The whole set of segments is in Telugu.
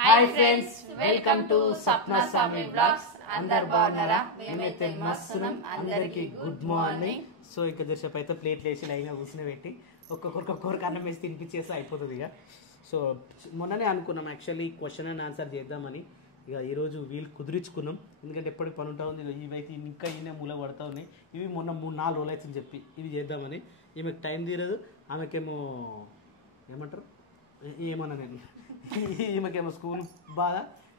Hi friends, welcome to Sapna Swami vlogs. అందరు బాగున్నారా? మేమైతే మస్తున్నాం. అందరికి గుడ్ మార్నింగ్. సో ఇక దర్శపు అయితే ప్లేట్లు వేసి లైన్గా కూర్చుని పెట్టి ఒక్కొక్కరికి అన్నం వేసి తినిపించేసి అయిపోతుంది ఇక. సో మొన్ననే అనుకున్నాం యాక్చువల్లీ క్వశ్చన్ అండ్ ఆన్సర్ చేద్దామని. ఇక ఈరోజు వీళ్ళు కుదిరించుకున్నాం, ఎందుకంటే ఎప్పటికి పని ఉంటా ఉంది. ఇవైతే ఇంకా ఈయన మూల పడతా ఉన్నాయి. ఇవి మొన్న 3-4 రోజులు అవుతుంది చెప్పి ఇవి చేద్దామని. ఈమెకు టైం తీరదు, ఆమెకేమో ఏమంటారు ఏమన్నా నేను ఈమెకేమో స్కూల్ బాధ,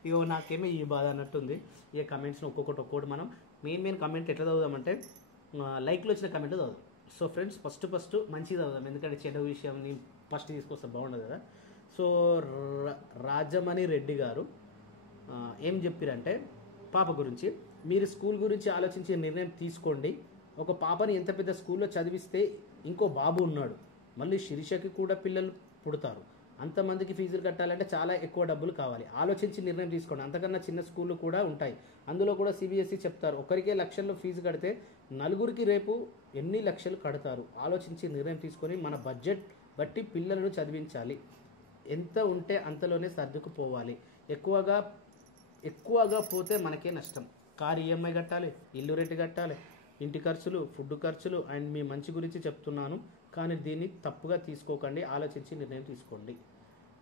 ఇగో నాకేమో ఈ బాధ అన్నట్టుంది. ఇక కమెంట్స్ని ఒక్కొక్కటి మనం మెయిన్ కమెంట్ ఎట్లా చదువుదామంటే లైక్లో వచ్చిన కమెంట్ చదువుదాం. సో ఫ్రెండ్స్ ఫస్ట్ మంచిగా చదువుదాం, ఎందుకంటే చెడ్డ విషయాన్ని ఫస్ట్ తీసుకొస్తే బాగుండదు కదా. సో రాజమణి రెడ్డి గారు ఏం చెప్పారంటే, పాప గురించి, మీరు స్కూల్ గురించి ఆలోచించే నిర్ణయం తీసుకోండి. ఒక పాపని ఎంత పెద్ద స్కూల్లో చదివిస్తే ఇంకో బాబు ఉన్నాడు, మళ్ళీ శిరీషకి కూడా పిల్లలు పుడతారు. అంతమందికి ఫీజులు కట్టాలంటే చాలా ఎక్కువ డబ్బులు కావాలి. ఆలోచించి నిర్ణయం తీసుకోండి. అంతకన్నా చిన్న స్కూళ్ళు కూడా ఉంటాయి, అందులో కూడా సిబిఎస్ఈ చెప్తారు. ఒకరికే లక్షల్లో ఫీజు కడితే నలుగురికి రేపు ఎన్ని లక్షలు కడతారు. ఆలోచించి నిర్ణయం తీసుకొని మన బడ్జెట్ బట్టి పిల్లలను చదివించాలి. ఎంత ఉంటే అంతలోనే సర్దుకుపోవాలి. ఎక్కువగా పోతే మనకే నష్టం. కారు ఈఎంఐ కట్టాలి, ఇల్లు రెంట్ కట్టాలి, ఇంటి ఖర్చులు, ఫుడ్ ఖర్చులు. అండ్ మీ మంచి గురించి చెప్తున్నాను, కానీ దీన్ని తప్పుగా తీసుకోకండి. ఆలోచించి నిర్ణయం తీసుకోండి.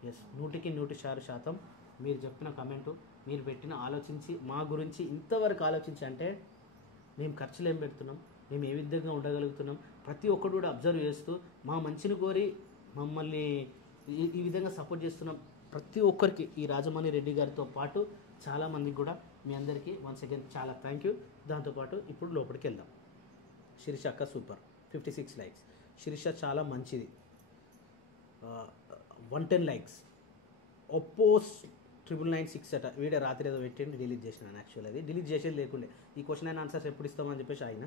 ఎస్, 100% మీరు చెప్పిన కమెంటు, మీరు పెట్టిన ఆలోచించి మా గురించి ఇంతవరకు ఆలోచించి, అంటే మేము ఖర్చులు ఏం పెడుతున్నాం, మేము ఏ విధంగా ఉండగలుగుతున్నాం, ప్రతి ఒక్కరు కూడా అబ్జర్వ్ చేస్తూ మా మంచిని కోరి మమ్మల్ని ఈ విధంగా సపోర్ట్ చేస్తున్నాం. ప్రతి ఒక్కరికి ఈ రాజమణి రెడ్డి గారితో పాటు చాలామందికి కూడా మీ అందరికీ వన్స్ అగైన్ చాలా థ్యాంక్ యూ. దాంతోపాటు ఇప్పుడు లోపలికి వెళ్దాం. శిరీష అక్క సూపర్, 56 లైక్స్. శిరీష చాలా మంచిది, 110 లైక్స్. ఒప్పోస్ 9996 అట. వీడియో రాత్రి ఏదో పెట్టి డిలీట్ చేసినాను. యాక్చువల్ అది డిలీట్ చేసేది లేకుండే. ఈ క్వశ్చన్ అండ్ ఆన్సర్స్ ఎప్పుడు ఇస్తామని చెప్పేసి ఆయన.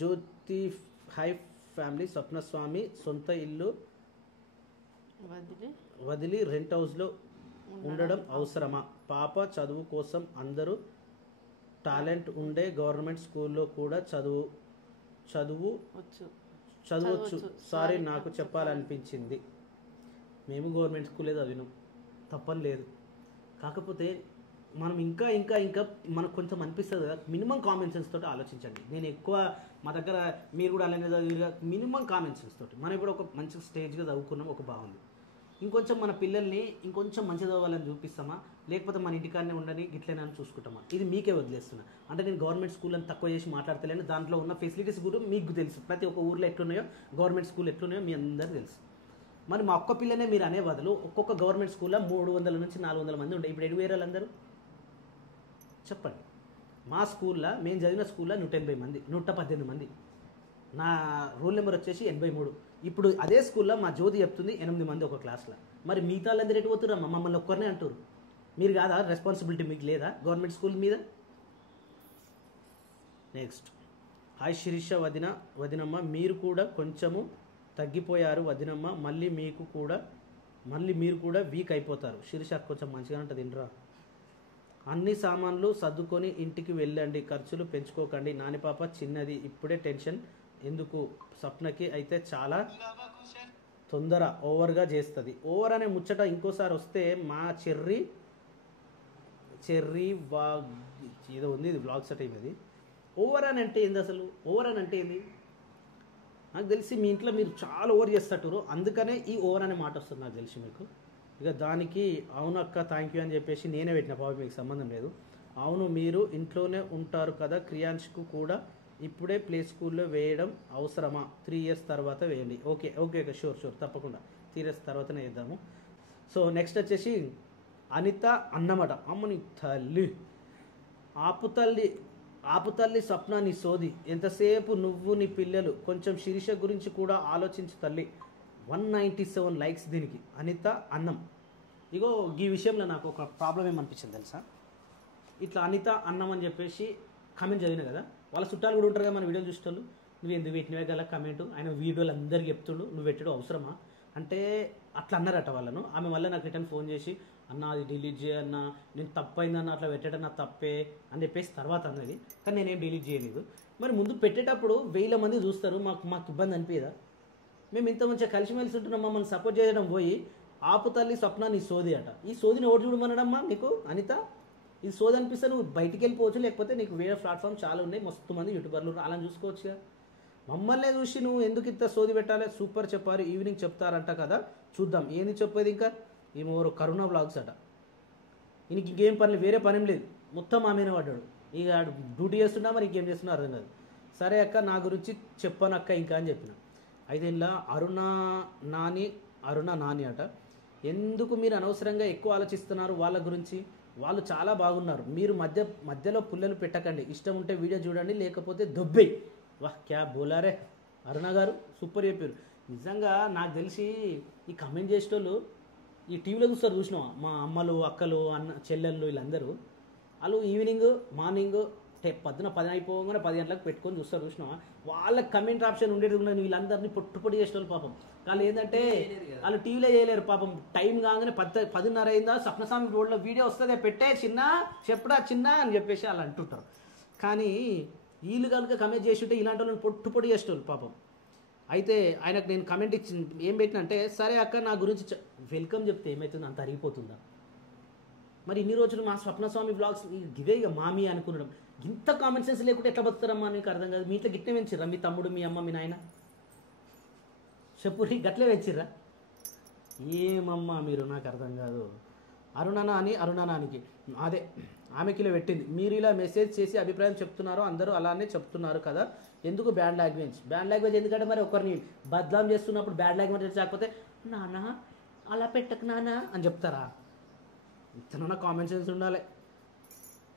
జ్యోతి హై ఫ్యామిలీ, స్వప్నస్వామి సొంత ఇల్లు వదిలి రెంట్ హౌస్లో ఉండడం అవసరమా? పాప చదువు కోసం అందరూ టాలెంట్ ఉండే గవర్నమెంట్ స్కూల్లో కూడా చదవచ్చు. సారీ, నాకు చెప్పాలనిపించింది. మేము గవర్నమెంట్ స్కూలే చదివినాం, తప్పని లేదు. కాకపోతే మనం ఇంకా మనకు కొంచెం అనిపిస్తుంది కదా, మినిమం కామన్ సెన్స్ తోటి ఆలోచించండి. నేను ఎక్కువ మా దగ్గర మీరు కూడా అలానే చదివిగా మినిమం కామన్ సెన్స్ తోటి మనం ఇప్పుడు ఒక మంచి స్టేజ్గా చదువుకున్నాం, ఒక బాగుంది. ఇంకొంచెం మన పిల్లల్ని ఇంకొంచెం మంచి చదవాలని చూపిస్తామా, లేకపోతే మన ఇంటికాడనే ఉండని గిట్లనే అని చూసుకుంటామా? ఇది మీకే వదిలేస్తున్నా. అంటే నేను గవర్నమెంట్ స్కూల్ అని తక్కువ చేసి మాట్లాడతలేను. దాంట్లో ఉన్న ఫెసిలిటీస్ కూడా మీకు తెలుసు. ప్రతి ఒక్క ఊర్లో ఎట్లున్నాయో, గవర్నమెంట్ స్కూల్ ఎట్లున్నాయో మీ అందరికీ తెలుసు. మరి మా ఒక్క పిల్లనే మీరు అనే బదులు ఒక్కొక్క గవర్నమెంట్ స్కూల్లో 300 నుంచి 400 మంది ఉండే, ఇప్పుడు ఎటు వేరే వాళ్ళందరూ చెప్పండి. మా స్కూల్లో, మేము చదివిన స్కూల్లో 180 మంది, 118 మంది. నా రోల్ నెంబర్ వచ్చేసి 83. ఇప్పుడు అదే స్కూల్లో మా జ్యోతి చెప్తుంది 8 మంది ఒక క్లాస్లో. మరి మిగతా వాళ్ళందరూ ఎటు పోతున్నారు? మమ్మల్ని ఒక్కరినే అంటారు. మీరు కాదా రెస్పాన్సిబిలిటీ, మీకు లేదా గవర్నమెంట్ స్కూల్ మీద? నెక్స్ట్, హాయ్ శిరీష వదినమ్మ, మీరు కూడా కొంచెము తగ్గిపోయారు వదినమ్మ. మళ్ళీ మీరు కూడా వీక్ అయిపోతారు. శిరీష కొంచెం మంచిగా ఉంటుంది ఇంట్రా. అన్ని సామాన్లు సర్దుకొని ఇంటికి వెళ్ళండి, ఖర్చులు పెంచుకోకండి. నాని పాప చిన్నది, ఇప్పుడే టెన్షన్ ఎందుకు? స్వప్నకి అయితే చాలా తొందర, ఓవర్గా చేస్తుంది. ఓవర్ అనే ముచ్చట ఇంకోసారి వస్తే మా చెర్రీ ఏదో ఉంది, ఇది బ్లాగ్ సెట్ అయింది. ఓవర్ అని అంటే ఏంది అసలు? ఓవర్ అని అంటే ఏంది? నాకు తెలిసి మీ ఇంట్లో మీరు చాలా ఓవర్ చేస్తట్టురు, అందుకనే ఈ ఓవర్ అనే మాట వస్తుంది నాకు తెలిసి మీకు. ఇక దానికి అవును అక్క థ్యాంక్ యూ అని చెప్పేసి నేనే పెట్టిన, బాబు మీకు సంబంధం లేదు. అవును, మీరు ఇంట్లోనే ఉంటారు కదా, క్రియాంష్కు కూడా ఇప్పుడే ప్లే స్కూల్లో వేయడం అవసరమా? 3 years తర్వాత వేయండి. ఓకే షూర్ తప్పకుండా 3 years తర్వాతనే వేద్దాము. సో నెక్స్ట్ వచ్చేసి అనిత అన్నమాట. అమ్మని తల్లి, ఆపుతల్లి స్వప్న నీ సోది, ఎంతసేపు నువ్వు నీ పిల్లలు. కొంచెం శిరీష గురించి కూడా ఆలోచించు తల్లి. 197 లైక్స్ దీనికి. అనిత అన్నం. ఇగో ఈ విషయంలో నాకు ఒక ప్రాబ్లం ఏమనిపించింది తెలుసా? ఇట్లా అనిత అన్నం అని చెప్పేసి కమెంట్ చదివిన కదా, వాళ్ళ చుట్టాలు కూడా ఉంటారు కదా మన వీడియోలు చూసేటోళ్ళు. నువ్వు ఎందుకు పెట్టినవే గల కమెంటు, ఆయన వీడియోలు అందరికీ చెప్తుండు, నువ్వు పెట్టడం అవసరమా అంటే అట్లా అన్నారట వాళ్ళను. ఆమె వల్ల నాకు రిటర్న్ ఫోన్ చేసి, అన్న అది డిలీట్ చేయన్నా, నేను తప్పైందన్న, అట్లా పెట్టడం నా తప్పే అని చెప్పేసి తర్వాత అన్నది. కానీ నేనేం డిలీట్ చేయలేదు. మరి ముందు పెట్టేటప్పుడు 1000 మంది చూస్తారు, మాకు ఇబ్బంది అనిపించదా? మేము ఇంత మంచిగా కలిసిమెలిసి ఉంటున్నాం, మమ్మల్ని సపోర్ట్ చేయడం పోయి ఆపు తల్లి స్వప్న నీ సోది అట. ఈ సోదిని ఓటు చూడమనడమ్మా నీకు అనిత? ఇది సోది అనిపిస్తే నువ్వు బయటికి వెళ్ళిపోవచ్చు, లేకపోతే నీకు వేరే ప్లాట్ఫామ్ చాలా ఉన్నాయి, మస్తు మంది యూట్యూబర్లు అలా చూసుకోవచ్చుగా. మమ్మల్నే చూసి నువ్వు ఎందుకు ఇంత సోది పెట్టాలి? సూపర్ చెప్పారు, ఈవినింగ్ చెప్తారంట కదా, చూద్దాం. ఏంది చెప్పేది ఇంకా? ఈమె కరుణ బ్లాగ్స్ అట. ఈయనకి ఇంకేం పని, వేరే పని లేదు, మొత్తం ఆమెనే పడ్డాడు. ఇక డ్యూటీ చేస్తున్నా, మరి ఇంకేం చేస్తున్నా అర్థం కాదు. సరే అక్క నా గురించి చెప్పను అక్క ఇంకా అని చెప్పిన. అయితే ఇలా అరుణ నాని అట. ఎందుకు మీరు అనవసరంగా ఎక్కువ ఆలోచిస్తున్నారు వాళ్ళ గురించి? వాళ్ళు చాలా బాగున్నారు, మీరు మధ్యలో పుల్లలు పెట్టకండి. ఇష్టం ఉంటే వీడియో చూడండి, లేకపోతే దొబ్బేయి. వాహ్ క్యా బోలారే అరుణ గారు, సూపర్ చెప్పారు. నిజంగా నాకు తెలిసి ఈ కమెంట్ చేసేటోళ్ళు ఈ టీవీలో చూసినావా, మా అమ్మలు అక్కలు అన్న చెల్లెళ్ళు వీళ్ళందరూ, వాళ్ళు ఈవినింగ్ మార్నింగ్ పొద్దున 10 అయిపోగానే 10 గంటలకు పెట్టుకొని చూసినావా, వాళ్ళకి కమెంట్ ఆప్షన్ ఉండేది ఉండదు. వీళ్ళందరినీ పొట్టు చేసేవాళ్ళు పాపం. వాళ్ళు ఏంటంటే వాళ్ళు టీవీలో చేయలేరు పాపం. టైం కాగానే 10:30 అయిందా, స్వప్నస్వామి రోడ్లో వీడియో వస్తుందే, పెట్టే చిన్న చెప్పుడా చిన్న అని చెప్పేసి వాళ్ళు అంటుంటారు. కానీ వీళ్ళు కనుక కమెంట్ చేసి ఉంటే ఇలాంటి వాళ్ళని పొట్టు చేసేవాళ్ళు పాపం. అయితే ఆయనకు నేను కమెంట్ ఏం పెట్టిన అంటే, సరే అక్క నా గురించి వెల్కమ్ చెప్తే ఏమవుతుంది, అంత అరిగిపోతుందా? మరి ఇన్ని రోజులు మా స్వప్నస్వామి బ్లాగ్స్ ఇవే ఇక మామీ అనుకున్నాం. ఇంత కామన్ సెన్స్ లేకుంటే ఎట్లా బతుకుతారమ్మా? నీకు అర్థం కాదు. మీ ఇంట్లో గిట్టే పెంచిర్రా మీ తమ్ముడు, మీ అమ్మ, మీ నాయన? చెప్పు, గట్లే పెంచిర్రా? ఏమమ్మా మీరు, నాకు అర్థం కాదు. అరుణ నానికి అదే ఆమెకిలో పెట్టింది. మీరు ఇలా మెసేజ్ చేసి అభిప్రాయం చెప్తున్నారు, అందరూ అలానే చెప్తున్నారు కదా, ఎందుకు బ్యాడ్ లాంగ్వేజ్ ఎందుకంటే మరి ఒకరిని బద్నాం చేస్తున్నప్పుడు బ్యాడ్ లాంగ్వేజ్ లేకపోతే నాన్న అలా పెట్టకు నాన్న అని చెప్తారా? ఇంతనన్నా కామన్ సెన్స్ ఉండాలి.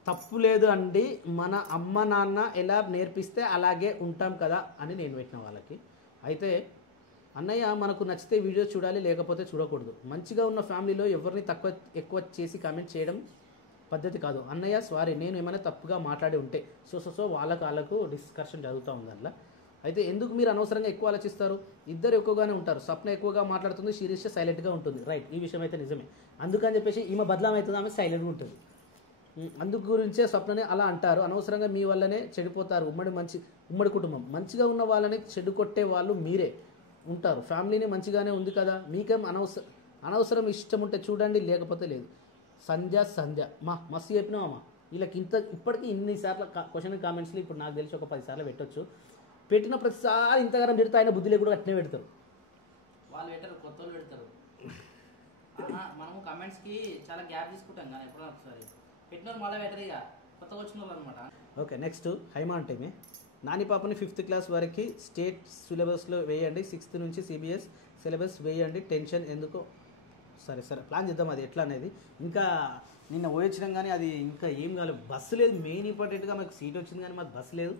తప్పు లేదు అండి, మన అమ్మ నాన్న ఎలా నేర్పిస్తే అలాగే ఉంటాం కదా అని నేను పెట్టిన వాళ్ళకి. అయితే అన్నయ్య మనకు నచ్చితే వీడియోస్ చూడాలి, లేకపోతే చూడకూడదు. మంచిగా ఉన్న ఫ్యామిలీలో ఎవరిని ఎక్కువ చేసి కామెంట్ చేయడం పద్ధతి కాదు. అన్నయ్య సారీ, నేను ఏమైనా తప్పుగా మాట్లాడి ఉంటే సో వాళ్ళకు డిస్కషన్ జరుగుతూ ఉంది అందులో. అయితే ఎందుకు మీరు అనవసరంగా ఎక్కువ ఆలోచిస్తారు? ఇద్దరు ఎక్కువగానే ఉంటారు. స్వప్న ఎక్కువగా మాట్లాడుతుంది, శిరీష సైలెంట్గా ఉంటుంది. రైట్, ఈ విషయం అయితే నిజమే. అందుకని చెప్పేసి ఈమె బదలాం అవుతుంది, ఆమె సైలెంట్గా ఉంటుంది. అందుకు గురించే స్వప్ననే అలా అంటారు. అనవసరంగా మీ వల్లనే చెడిపోతారు. ఉమ్మడి కుటుంబం. మంచిగా ఉన్న వాళ్ళని చెడుకొట్టే వాళ్ళు మీరే ఉంటారు. ఫ్యామిలీని మంచిగానే ఉంది కదా, మీకేం అనవసరం ఇష్టం ఉంటే చూడండి, లేకపోతే లేదు. సంధ్య మస్తు చెప్పినావమ్మా. వీళ్ళకి ఇప్పటికీ ఇన్నిసార్లు క్వశ్చన్ కామెంట్స్లో ఇప్పుడు నాకు తెలిసి ఒక 10 సార్లు పెట్టొచ్చు. పెట్టిన ప్రతిసారి ఇంతగానం పెడితే ఆయన బుద్ధి లేకుండా అట్నే పెడతారు. వాళ్ళు పెట్టరు, కొత్త వాళ్ళు పెడతారు. మనము కమెంట్స్కి చాలా గ్యాప్ తీసుకుంటాం కానీ ఎప్పుడో ఒకసారి పెట్టిన మళ్ళీ పెట్టరు, ఇక కొత్తగా వచ్చిన వాళ్ళు అనమాట. ఓకే, నెక్స్ట్ హైమా అంటే నాని పాపని 5th క్లాస్ వరకు స్టేట్ సిలబస్లో వేయండి, 6th నుంచి CBS సిలబస్ వేయండి, టెన్షన్ ఎందుకు? సరే ప్లాన్ చేద్దాం అది ఎట్లా అనేది. ఇంకా నిన్న పోయొచ్చినాం కానీ అది ఇంకా ఏం కాలేదు. బస్సు లేదు, మెయిన్ ఇంపార్టెంట్గా మాకు సీట్ వచ్చింది కానీ మాకు బస్సు లేదు.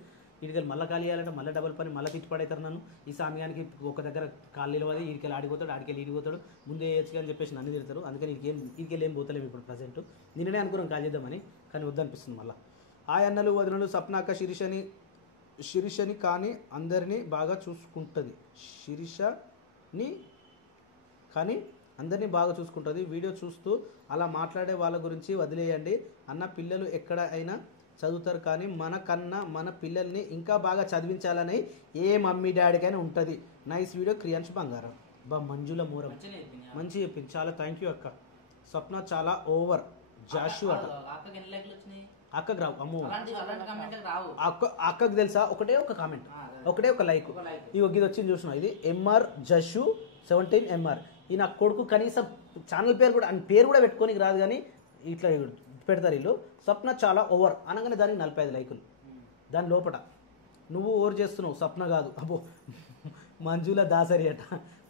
ఇటుకెళ్ళి మళ్ళీ ఖాళీ చేయాలంటే మళ్ళీ డబల్ పని, మళ్ళీ తిట్టి పడవుతారు నన్ను. ఈ సామ్యానికి ఒక దగ్గర ఖాళీ నిలవది, ఈడికెళ్ళి ఆడికెళ్ళి ఈడిపోతాడు, ముందే వేయచ్చు అని చెప్పేసి నన్ను తిడతారు. అందుకని ఈడికెళ్ళి ఏం పోతలేము ఇప్పుడు ప్రజెంట్. నిన్ననే అనుకున్నాం కాల్ చేద్దామని, కానీ వద్దనిపిస్తుంది మళ్ళీ. వదినలు సప్నాక శిరీషని కానీ అందరినీ బాగా చూసుకుంటుంది. వీడియో చూస్తూ అలా మాట్లాడే వాళ్ళ గురించి వదిలేయండి అన్న. పిల్లలు ఎక్కడ అయినా చదువుతారు, కానీ మన పిల్లల్ని ఇంకా బాగా చదివించాలని ఏ మమ్మీ డాడీకైనా ఉంటుంది. నైస్ వీడియో క్రియాన్స్ బంగారం. మంజుల మూరం మంచి చెప్పింది, చాలా థ్యాంక్ యూ అక్క. స్వప్న చాలా ఓవర్. జాషు అట. అక్కకు రావు, అమ్మో అక్కకు తెలుసా? ఒకటే ఒక కామెంట్, ఒకటే ఒక లైక్. ఈ ఇది వచ్చింది చూసిన, ఇది MR జషు 17 MR. ఈ నా కొడుకు కనీసం ఛానల్ పేరు కూడా పెట్టుకోనికి రాదు, కానీ ఇట్లా పెడతారు వీళ్ళు. స్వప్న చాలా ఓవర్ అనగానే దానికి 45 లైకులు. దాని లోపల నువ్వు ఓవర్ చేస్తున్నావు, స్వప్న కాదు. అబ్బో మంజుల దాసరి అట,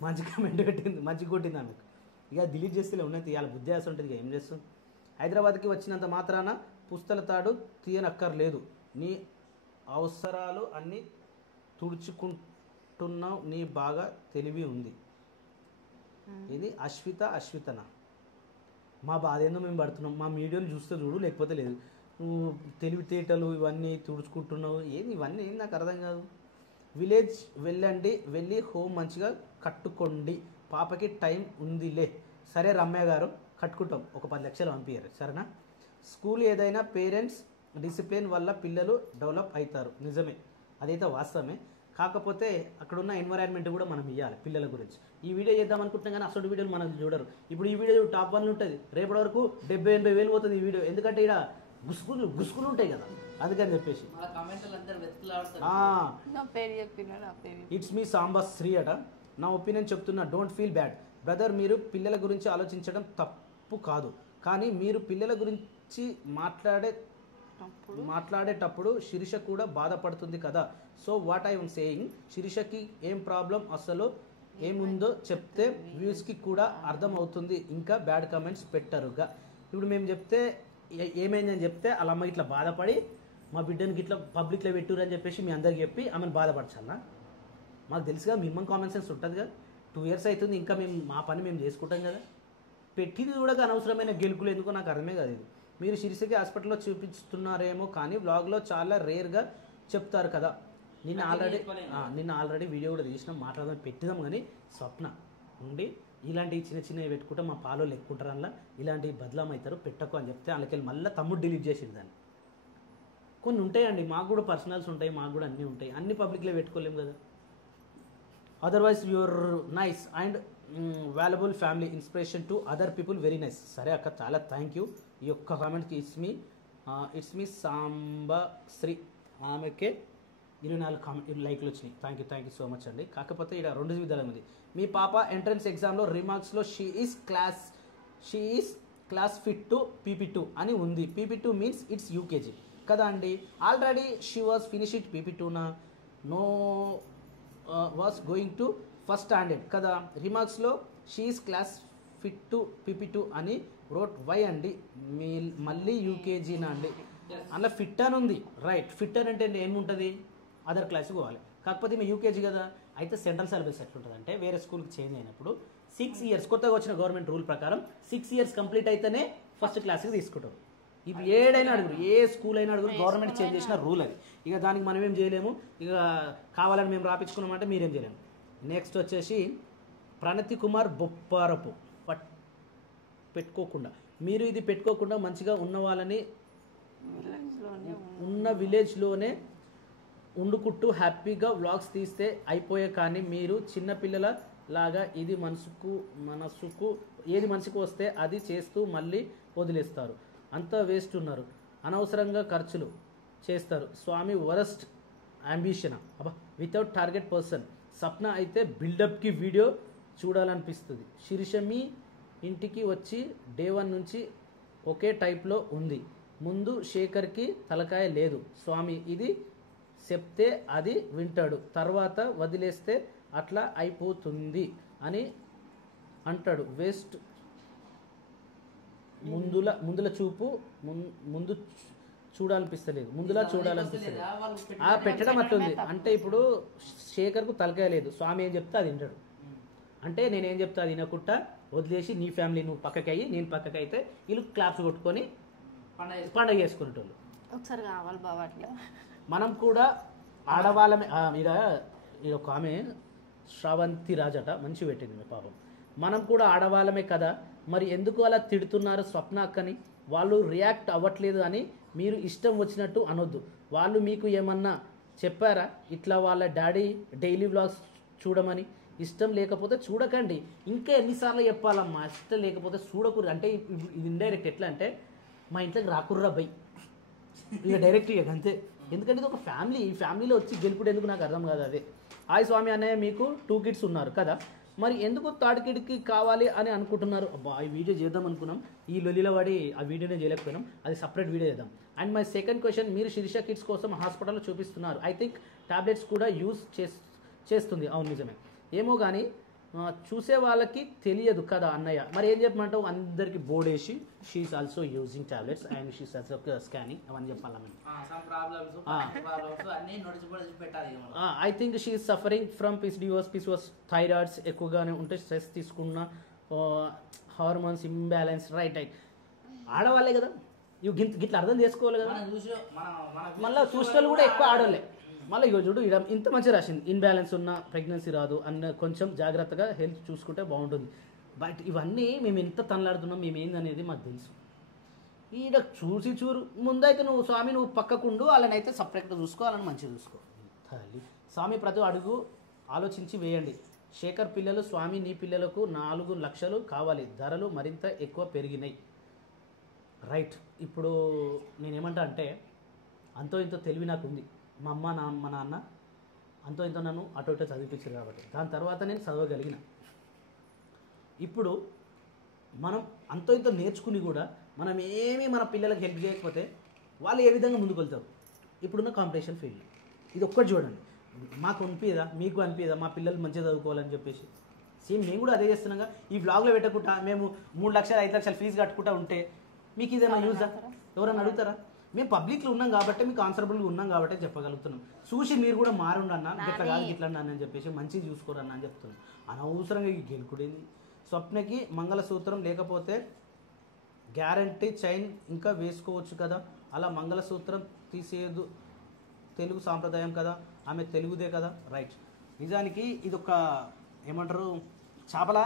మంచి కామెంట్ పెట్టింది, మంచిగా కొట్టింది ఆమెకు. ఇక డిలీట్ చేస్తే ఉన్నది, ఇవాళ బుద్ధి వేసి ఉంటుంది. ఇక ఏం చేస్తుంది? హైదరాబాద్కి వచ్చినంత మాత్రాన పుస్తల తాడు తీయనక్కర్లేదు. నీ అవసరాలు అన్నీ తుడుచుకుంటున్నావు, నీ బాగా తెలివి ఉంది. ఇది అశ్వితన. మా బాధ ఏందో మేము పడుతున్నాం. మా వీడియోలు చూస్తే చూడు, లేకపోతే లేదు. నువ్వు తెలివితేటలు ఇవన్నీ తుడుచుకుంటున్నావు, ఇవన్నీ నాకు అర్థం కాదు. విలేజ్ వెళ్ళి హోమ్ మంచిగా కట్టుకోండి, పాపకి టైం ఉందిలే. సరే రమ్య గారు, కట్టుకుంటాం, ఒక 10 లక్షలు పంపించారు సరేనా. స్కూల్ ఏదైనా పేరెంట్స్ డిసిప్లిన్ వల్ల పిల్లలు డెవలప్ అవుతారు, నిజమే, అదైతే వాస్తవమే. కాకపోతే అక్కడ ఉన్న ఎన్వైరాన్మెంట్ కూడా మనం ఇవ్వాలి పిల్లల గురించి. ఈ వీడియో చేద్దాం అనుకుంటున్నాం కానీ అసలు వీడియోలు మనం చూడరు. ఇప్పుడు ఈ వీడియో టాప్ 1 ఉంటుంది, రేపటి వరకు 70-80 వేలు పోతుంది ఈ వీడియో. ఎందుకంటే ఇక్కడ గుసుకులు ఉంటాయి కదా, అందుకని చెప్పేసి. ఇట్స్ మీ సాంబా శ్రీ అట. నా ఒపీనియన్ చెప్తున్నా, డోంట్ ఫీల్ బ్యాడ్ బ్రదర్. మీరు పిల్లల గురించి ఆలోచించడం తప్పు కాదు, కానీ మీరు పిల్లల గురించి మాట్లాడేటప్పుడు శిరీష కూడా బాధపడుతుంది కదా. So what I am saying, శిరీషకి ఏం ప్రాబ్లం అసలు ఏముందో చెప్తే వ్యూస్కి కూడా అర్థం అవుతుంది. ఇంకా బ్యాడ్ కామెంట్స్ పెట్టరుగా. ఇప్పుడు మేము చెప్తే ఏమైందని చెప్తే వాళ్ళ అమ్మ ఇట్లా బాధపడి మా బిడ్డనికి ఇట్లా పబ్లిక్లో పెట్టురు అని చెప్పేసి మీ అందరికి చెప్పి ఆమెను బాధపరచాలా? మాకు తెలుసుగా, మినిమం కామన్ సెన్స్ ఉంటుంది కదా. 2 years అవుతుంది, ఇంకా మేము మా పని మేము చేసుకుంటాం కదా. పెట్టింది కూడా అనవసరమైన గెలుకులు ఎందుకో నాకు అర్థమే కాదు. ఇది మీరు శిరీషకి హాస్పిటల్లో చూపిస్తున్నారేమో కానీ వ్లాగ్లో చాలా రేర్గా చెప్తారు కదా. నిన్న ఆల్రెడీ వీడియో కూడా తీసినాం, మాట్లాడదాం పెట్టిదాం. కానీ స్వప్న ఉండి ఇలాంటివి చిన్నవి పెట్టుకుంటే మా పాలోళ్ళు ఎక్కుంటారు, అలా ఇలాంటివి బదలాం అవుతారు పెట్టకు అని చెప్తే వాళ్ళకి మళ్ళీ తమ్ముడు డిలీట్ చేసింది దాన్ని. కొన్ని ఉంటాయండి, మాకు కూడా పర్సనల్స్ ఉంటాయి, మాకు కూడా అన్నీ ఉంటాయి, అన్ని పబ్లిక్లో పెట్టుకోలేము కదా. Otherwise your nice and valuable family inspiration to other people, very nice. సరే అక్క, చాలా థ్యాంక్ యూ ఈ యొక్క కామెంట్కి. ఇట్స్ మీ సాంబా శ్రీ, ఆమెకే 24 లైక్లు వచ్చినాయి. థ్యాంక్ యూ సో మచ్ అండి. కాకపోతే ఇక్కడ 2 విధాలు ఉంది. మీ పాప ఎంట్రన్స్ ఎగ్జామ్లో రిమార్క్స్లో she is class fit to PP2 అని ఉంది. PP2 మీన్స్ ఇట్స్ యూకేజీ కదా అండి. Already she was finished PP2 no was going to first standard కదా. రిమార్క్స్లో she is class fit to PP2 అని రోట్ వై అండి, మళ్ళీ యూకేజీనా అండి. అలా ఫిట్ అని ఉంది, రైట్. ఫిట్ అని అంటే ఏముంటుంది, అదర్ క్లాస్కి పోవాలి. కాకపోతే మేము యూకేజీ కదా, అయితే సెంట్రల్ సిలబస్ ఎట్లుంటుంది అంటే వేరే స్కూల్కి చేంజ్ అయినప్పుడు 6 years కొత్తగా వచ్చిన గవర్నమెంట్ రూల్ ప్రకారం 6 years కంప్లీట్ అయితేనే ఫస్ట్ క్లాస్కి తీసుకుంటారు. ఇది ఏడైనా అడుగురు, ఏ స్కూల్ అయినా అడుగురు, గవర్నమెంట్ చేంజ్ చేసిన రూల్ అది. ఇక దానికి మనం ఏం చేయలేము, ఇక కావాలని మేము రాపించుకున్నామంటే మీరేం చేయలేము. నెక్స్ట్ వచ్చేసి ప్రణతి కుమార్ బొప్పారపు పెట్టుకోకుండా, మీరు ఇది పెట్టుకోకుండా మంచిగా ఉన్న వాళ్ళని ఉన్న విలేజ్లోనే ఉండుకుంటూ హ్యాపీగా వ్లాగ్స్ తీస్తే అయిపోయే, కానీ మీరు చిన్నపిల్లల లాగా ఇది మనసుకు ఏది మనసుకు వస్తే అది చేస్తూ మళ్ళీ వదిలేస్తారు. అంతా వేస్ట్ ఉన్నారు, అనవసరంగా ఖర్చులు చేస్తారు. స్వామి వరస్ట్ అంబిషన్ అబ్బా, వితౌట్ టార్గెట్ పర్సన్. సప్న అయితే బిల్డప్కి వీడియో చూడాలనిపిస్తుంది. శిరీష మీ ఇంటికి వచ్చి డే 1 నుంచి ఒకే టైప్లో ఉంది. ముందు శేఖర్కి తలకాయ లేదు. స్వామి ఇది చెప్తే అది వింటాడు, తర్వాత వదిలేస్తే అట్లా అయిపోతుంది అని అంటాడు. వేస్ట్ ముందుల చూపు ముందు చూడాలనిపిస్తలేదు, ముందులా చూడాలనిపిస్తలేదు. పెట్టడం అట్లుంది అంటే ఇప్పుడు శేఖర్కు తలకాయ లేదు, స్వామి ఏం చెప్తే అది వింటాడు. అంటే నేనేం చెప్తా అది వినకుండా వదిలేసి నీ ఫ్యామిలీ నువ్వు పక్కకి అయ్యి నేను పక్కకి అయితే వీళ్ళు క్లాప్స్ కొట్టుకొని పండగ చేసుకునేటోళ్ళు. ఒకసారి కావాలి బాబా అట్లా. మనం కూడా ఆడవాళ్ళమే. ఇక ఒక ఆమె శ్రావంతి రాజట మంచి పెట్టింది మీ పాపం. మనం కూడా ఆడవాళ్ళమే కదా, మరి ఎందుకు అలా తిడుతున్నారు స్వప్న అక్కని? వాళ్ళు రియాక్ట్ అవ్వట్లేదు అని మీరు ఇష్టం వచ్చినట్టు అనొద్దు. వాళ్ళు మీకు ఏమన్నా చెప్పారా ఇట్లా వాళ్ళ డాడీ డైలీ వ్లాగ్స్ చూడమని? ఇష్టం లేకపోతే చూడకండి. ఇంకా ఎన్నిసార్లు చెప్పాలమ్మా, ఇష్టం లేకపోతే చూడకూడదు. అంటే ఇది ఇండైరెక్ట్ ఎట్లా అంటే మా ఇంట్లోకి రాకుర్రా బై, ఇక డైరెక్ట్ ఇక అంతే. ఎందుకంటే ఇది ఒక ఫ్యామిలీ, ఈ ఫ్యామిలీలో వచ్చి గెలుపుడు ఎందుకు నాకు అర్థం కాదు. అదే హాయ్ స్వామి అన్నయ్య, మీకు 2 kids ఉన్నారు కదా, మరి ఎందుకు 3rd kidకి కావాలి అని అనుకుంటున్నారు? అబ్బా ఈ వీడియో చేద్దాం అనుకున్నాం, ఈ లొల్లిలో పడి ఆ వీడియోనే చేయలేకపోయినాం, అది సపరేట్ వీడియో చేద్దాం. అండ్ మై సెకండ్ క్వశ్చన్, మీరు శిరీష కిడ్స్ కోసం హాస్పిటల్లో చూపిస్తున్నారు. ఐ థింక్ టాబ్లెట్స్ కూడా యూజ్ చేస్తుంది. అవును నిజమే, ఏమో కానీ చూసే వాళ్ళకి తెలియదు కదా అన్నయ్య. మరి ఏం చెప్పమంటావు? అందరికి బోర్డ్ వేసి she's also using tablets and she's also scanning అవన్నీ చెప్పాలా మేము. I think she's suffering from PCOS thyroids ఎక్కువగానే ఉంటే స్ట్రెస్ తీసుకున్న హార్మోన్స్ ఇంబ్యాలెన్స్. రైట్. ఆడవాళ్ళే కదా, ఇవి గిట్ల అర్థం చేసుకోవాలి కదా. మళ్ళీ చూసిన కూడా ఎక్కువ ఆడవాళ్ళే. మళ్ళీ ఇగో చూడు ఇక్కడ ఇంత మంచిగా రాసింది, ఇన్బ్యాలెన్స్ ఉన్న ప్రెగ్నెన్సీ రాదు అన్న, కొంచెం జాగ్రత్తగా హెల్త్ చూసుకుంటే బాగుంటుంది. బట్ ఇవన్నీ మేము ఎంత తనలాడుతున్నాం మేము ఏందనేది మాకు తెలుసు. ఈడ ముందైతే నువ్వు స్వామి నువ్వు పక్కకుండు, వాళ్ళని అయితే సపరేట్గా చూసుకో, వాళ్ళని మంచిగా చూసుకో. స్వామి ప్రతి అడుగు ఆలోచించి వేయండి. శేఖర్ పిల్లలు స్వామి నీ పిల్లలకు 4 లక్షలు కావాలి, ధరలు మరింత ఎక్కువ పెరిగినాయి. రైట్. ఇప్పుడు నేనేమంటా అంటే అంతో ఇంతో తెలివి నాకు ఉంది. మా అమ్మ మా నాన్న అంతో ఇంతో నన్ను అటో ఇటో చదివించారు కాబట్టి దాని తర్వాత నేను చదవగలిగిన. ఇప్పుడు మనం అంతో ఇంతో నేర్చుకుని కూడా మనం ఏమీ మన పిల్లలకు హెల్ప్ చేయకపోతే వాళ్ళు ఏ విధంగా ముందుకు వెళ్తారు? ఇప్పుడున్న కాంపిటీషన్ ఫీల్డ్ ఇది ఒక్కటి చూడండి. మాకు అనిపించదా, మీకు అనిపించదా మా పిల్లలు మంచిగా చదువుకోవాలని చెప్పేసి? సేమ్ మేము కూడా అదే చేస్తున్నాగా. ఈ వ్లాగ్లో పెట్టకుండా మేము 3 లక్షలు 5 లక్షలు ఫీజు కట్టుకుంటా ఉంటే మీకు ఇదేనా యూజా? ఎవరైనా అడుగుతారా? మేము పబ్లిక్లో ఉన్నాం కాబట్టి మీకు ఆన్సరబుల్గా ఉన్నాం కాబట్టి చెప్పగలుగుతున్నాం. చూసి మీరు కూడా మారుండి అన్న, ఇట్లా కాదు ఇట్లా అన్న అని చెప్పేసి మంచిగా చూసుకోరన్న అని చెప్తున్నాం. అనవసరంగా ఈ గెలుకుడేంది? స్వప్నకి మంగళసూత్రం లేకపోతే గ్యారంటీ చైన్ ఇంకా వేసుకోవచ్చు కదా, అలా మంగళసూత్రం తీసేదు తెలుగు సాంప్రదాయం కదా, ఆమె తెలుగుదే కదా. రైట్. నిజానికి ఇది ఒక ఏమంటారు చేపల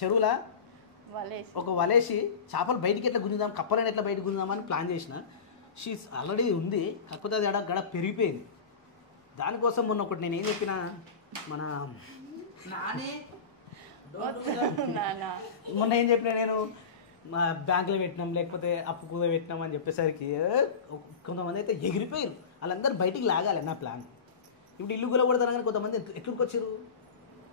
చెరువుల ఒక వలేసి చేపలు బయటికి ఎట్లా గుంజుదాం, కప్పలని ఎట్లా బయటకు గుంజుదామని ప్లాన్ చేసిన. షీస్ ఆల్రెడీ ఉంది, కాకపోతే అది గడ పెరిగిపోయింది. దానికోసం మొన్న ఒకటి నేను ఏం చెప్పిన, మన నానే మొన్న ఏం చెప్పిన నేను, మా బ్యాంకులో పెట్టినాం లేకపోతే అప్పు కూడా పెట్టినాం అని చెప్పేసరికి కొంతమంది అయితే ఎగిరిపోయారు. వాళ్ళందరూ బయటికి లాగాలి నా ప్లాన్. ఇప్పుడు ఇల్లు గులగొడతారు కానీ కొంతమంది ఎట్లుకి వచ్చారు,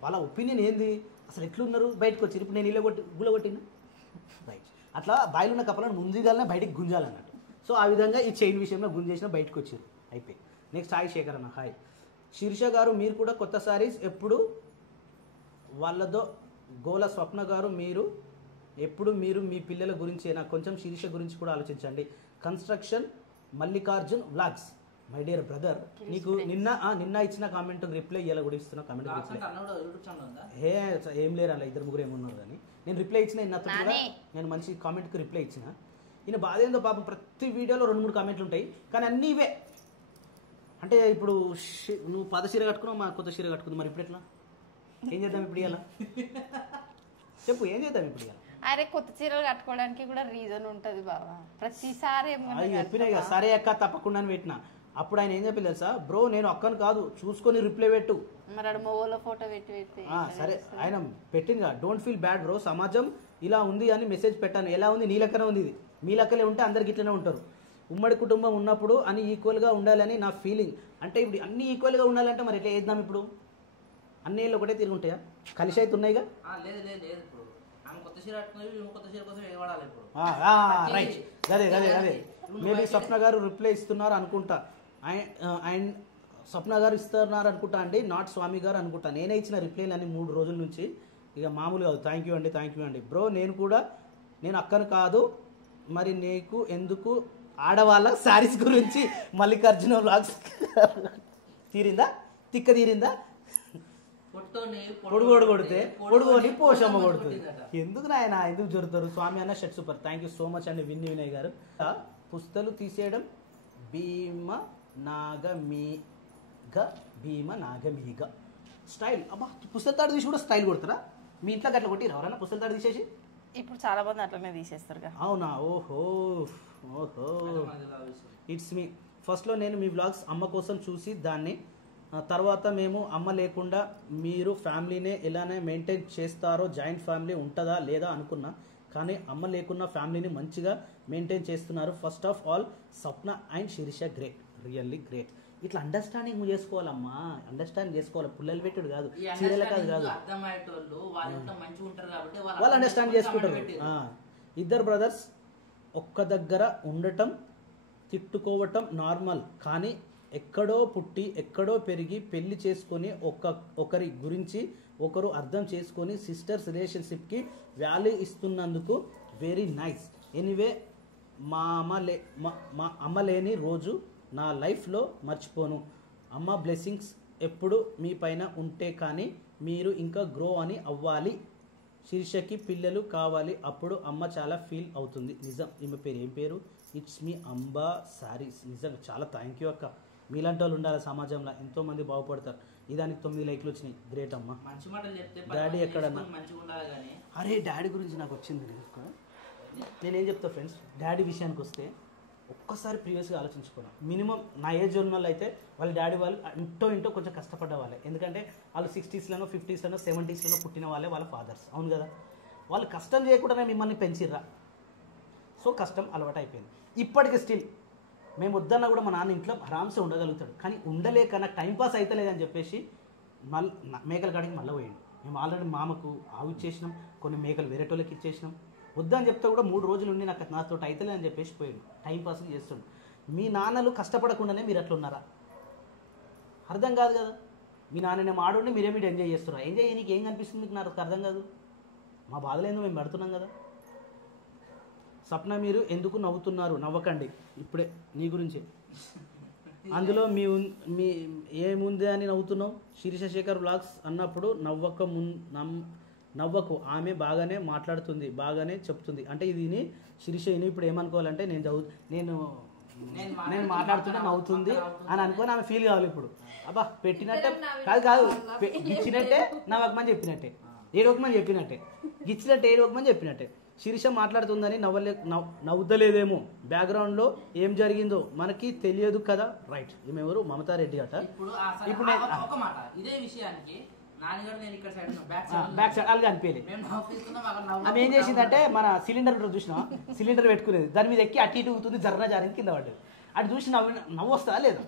వాళ్ళ ఒపీనియన్ ఏంది, అసలు ఎట్లున్నారు బయటకు వచ్చారు. ఇప్పుడు నేను ఇల్లు గులగొట్టిన రైట్. అట్లా బాయిలు ఉన్న కప్పలను ముందుగానే బయటికి గుంజాలన్నట్టు. సో ఆ విధంగా ఈ చైన్ విషయంలో గుంజేసిన బయటకు వచ్చారు. అయిపోయి. నెక్స్ట్ హాయ్ శేఖర్ అన్న. హాయ్ శీర్ష గారు, మీరు కూడా కొత్త సారీస్ ఎప్పుడు వాళ్ళదో గోల. స్వప్న గారు, మీరు ఎప్పుడు మీరు మీ పిల్లల గురించి నాకు కొంచెం శీర్ష గురించి కూడా ఆలోచించండి. Construction Mallikarjun vlogs. My dear brother, నీకు నిన్న ఇచ్చిన కామెంట్ రిప్లై ఇవ్వాలి కూడా ఇస్తున్నా. కామెంట్ ఏం లేరు అలా 2-3 ఏమున్నారు కానీ నేను రిప్లై ఇచ్చిన. నేను మంచి కామెంట్కి రిప్లై ఇచ్చిన. ఈయన బాధ ఏందో పాపం, ప్రతి వీడియోలో 2-3 కామెంట్లు ఉంటాయి కానీ అన్నీ ఇవే. అంటే ఇప్పుడు నువ్వు పాత చీర కట్టుకున్నావు, మా కొత్త చీర కట్టుకుంది, మరి ఇప్పుడు ఎట్లా ఏం చేద్దాం? ఇప్పుడు ఇలా చెప్పు, ఏం చేద్దాం ఇప్పుడు ఇలా? అరే కొత్త చీరలు కట్టుకోవడానికి కూడా రీజన్ ఉంటుంది బాబా. ప్రతిసారి చెప్పినా ఇక సరే అక్క తప్పకుండా అని పెట్టిన. అప్పుడు ఆయన ఏం చెప్పి తెలుసా, బ్రో నేను అక్కను కాదు చూసుకొని రిప్లై పెట్టు. మరి మొగోళ్ళ ఫోటో పెట్టి సరే ఆయన పెట్టిందిగా. డోంట్ ఫీల్ బ్యాడ్ బ్రో, సమాజం ఇలా ఉంది అని మెసేజ్ పెట్టాను. ఎలా ఉంది? నీ లెక్కనే ఉంది ఇది. మీ లెక్కలే ఉంటే అందరికి ఇట్లనే ఉంటారు. ఉమ్మడి కుటుంబం ఉన్నప్పుడు అన్ని ఈక్వల్గా ఉండాలని నా ఫీలింగ్. అంటే ఇప్పుడు అన్ని ఈక్వల్గా ఉండాలంటే మరి ఎట్లా చేద్దాం? ఇప్పుడు అన్ని ఏళ్ళు ఒకటే తిరిగి ఉంటాయా? కలిసి అయితే ఉన్నాయిగా. రైట్. అదే అదే అదే మేబీ స్వప్న గారు రిప్లై ఇస్తున్నారు అనుకుంటా. అండ్ స్వప్న గారు ఇస్తున్నారు అనుకుంటా అండి, నాట్ స్వామి గారు అనుకుంటా. నేనే ఇచ్చిన రిప్లైలు అన్ని 3 రోజుల నుంచి, ఇక మామూలు కాదు. థ్యాంక్ యూ అండి బ్రో. నేను అక్కను కాదు, మరి నీకు ఎందుకు ఆడవాళ్ళ శారీస్ గురించి మల్లికార్జున వ్లాగ్స్ తీరిందా? తిక్క తీరిందా? పొడుగోడు కొడితే పొడుగోని పోషమ్మ కొడుతుంది. ఎందుకు నాయన ఎందుకు జరుగుతారు? స్వామి అన్న shirt super. Thank you so much అండి విన్నీ వినయ్ గారు. పుస్తలు తీసేయడం భీమ నాగమీగ స్టైల్. అబ్బా పుస్తల తాడు తీసి కూడా స్టైల్ కొడతారా? మీ ఇంట్లో అట్లా కొట్టిరా ఎవరన్నా పుస్తల తాడు తీసేసి? ఇప్పుడు చాలా మంది అట్లనే తీసేస్తారు. అవునా? ఓహో ఇట్స్ మీ. ఫస్ట్లో నేను మీ వ్లాగ్స్ అమ్మ కోసం చూసి దాన్ని, తర్వాత మేము అమ్మ లేకుండా మీరు ఫ్యామిలీనే ఎలానే మెయింటైన్ చేస్తారో, జాయింట్ ఫ్యామిలీ ఉంటుందా లేదా అనుకున్నా, కానీ అమ్మ లేకున్న ఫ్యామిలీని మంచిగా మెయింటైన్ చేస్తున్నారు. First of all Swapna and Sirisha great, really great. ఇట్లా అండర్స్టాండింగ్ చేసుకోవాలమ్మా, అండర్స్టాండ్ చేసుకోవాలి. పుల్లలు పెట్టుడు కాదు, సీరియల్ కాదు. వాళ్ళు అండర్స్టాండ్ చేసుకుంటారు. ఇద్దరు బ్రదర్స్ ఒక్క దగ్గర ఉండటం, తిట్టుకోవటం నార్మల్, కానీ ఎక్కడో పుట్టి ఎక్కడో పెరిగి పెళ్లి చేసుకొని ఒకరి గురించి ఒకరు అర్థం చేసుకొని సిస్టర్స్ రిలేషన్షిప్కి వాల్యూ ఇస్తున్నందుకు వెరీ నైస్. ఎనీవే మా అమ్మ లేని రోజు నా లైఫ్లో మర్చిపోను. అమ్మ బ్లెస్సింగ్స్ ఎప్పుడు మీ పైన ఉంటే కానీ మీరు ఇంకా గ్రో అని అవ్వాలి. శీర్షకి పిల్లలు కావాలి, అప్పుడు అమ్మ చాలా ఫీల్ అవుతుంది. నిజం. ఈమె పేరు ఏం పేరు? ఇట్స్ మీ అంబా సారీస్. నిజంగా చాలా థ్యాంక్ యూ అక్క. మీలాంటి వాళ్ళు ఉండాలి సమాజంలో, ఎంతోమంది బాగుపడతారు. ఇదానికి 9 లైక్లు వచ్చినాయి. గ్రేట్ అమ్మ. డాడీ ఎక్కడన్నా? అరే డాడీ గురించి నాకు వచ్చింది. నేనేం చెప్తా ఫ్రెండ్స్, డాడీ విషయానికి వస్తే ఒక్కసారి ప్రీవియస్గా ఆలోచించుకున్నాం. మినిమం నా ఏజ్ ఉన్న వాళ్ళు అయితే వాళ్ళ డాడీ వాళ్ళు ఇంటో కొంచెం కష్టపడ్డ వాళ్ళే. ఎందుకంటే వాళ్ళు 60స్లోనో 50స్లోనో 70స్లోనో పుట్టిన వాళ్ళే వాళ్ళ ఫాదర్స్. అవును కదా, వాళ్ళు కష్టం చేయకుండానే మిమ్మల్ని పెంచిర్రా. సో కష్టం అలవాటు అయిపోయింది. ఇప్పటికి స్టిల్ మేము వద్దన్నా కూడా మా నాన్న ఇంట్లో ఆరామ్సే ఉండగలుగుతాడు. కానీ ఉండలేక నాకు టైంపాస్ అవుతలేదని చెప్పేసి మేకల కాడికి మళ్ళీ పోయిండు. మేము ఆల్రెడీ మామకు ఆవు ఇచ్చేసినాం, కొన్ని మేకలు వేరేటోళ్ళకి ఇచ్చేసినాం. వద్దని చెప్తే కూడా 3 రోజులు ఉండి నాతో అవుతలే అని చెప్పేసి పోయాడు. టైంపాస్ చేస్తుండు. మీ నాన్నలు కష్టపడకుండానే మీరు అట్లా ఉన్నారా? అర్థం కాదు కదా. మీ నాన్ననే మాడుండి మీరేమి ఎంజాయ్ చేస్తున్నారు. ఎంజాయ్ చేయడానికి ఏం కనిపిస్తుంది మీకు? నాకు అర్థం కాదు. మా బాధలేందో మేము పడుతున్నాం కదా. సప్న మీరు ఎందుకు నవ్వుతున్నారు? నవ్వకండి, ఇప్పుడే నీ గురించే. అందులో మీ ఏముంది అని నవ్వుతున్నావు? శిరీష శేఖర్ వ్లాగ్స్ అన్నప్పుడు నవ్వకు, ఆమె బాగానే మాట్లాడుతుంది, బాగానే చెప్తుంది అంటే ఇది శిరీష ఇప్పుడు ఏమనుకోవాలంటే నేను మాట్లాడుతున్నా నవ్వుతుంది అని అనుకొని ఆమె ఫీల్ కావాలి. ఇప్పుడు అబ్బా పెట్టినట్టే కాదు గిచ్చినట్టే నవ్వకమని చెప్పినట్టే, ఏడవకమని చెప్పినట్టే, గిచ్చినట్టే ఏడవకమని చెప్పినట్టే. శిరీష మాట్లాడుతుందని నవ్వుతలేదేమో, బ్యాక్గ్రౌండ్లో ఏం జరిగిందో మనకి తెలియదు కదా. రైట్. ఈమె ఎవరు? మమతారెడ్డి అట. ఇప్పుడు ఒక మాట ఇదే విషయానికి బ్యాక్ సైడ్ అలాగే అనిపించలేదు. ఆమె ఏం చేసిందంటే మన సిలిండర్ చూసినా, సిలిండర్ పెట్టుకునేది దాని మీద ఎక్కి అటు ఇటు ఊగుతుంది, జర్ర జారింది కింద పడ్డది. అటు చూసి నవ్వు వస్తా లేదా?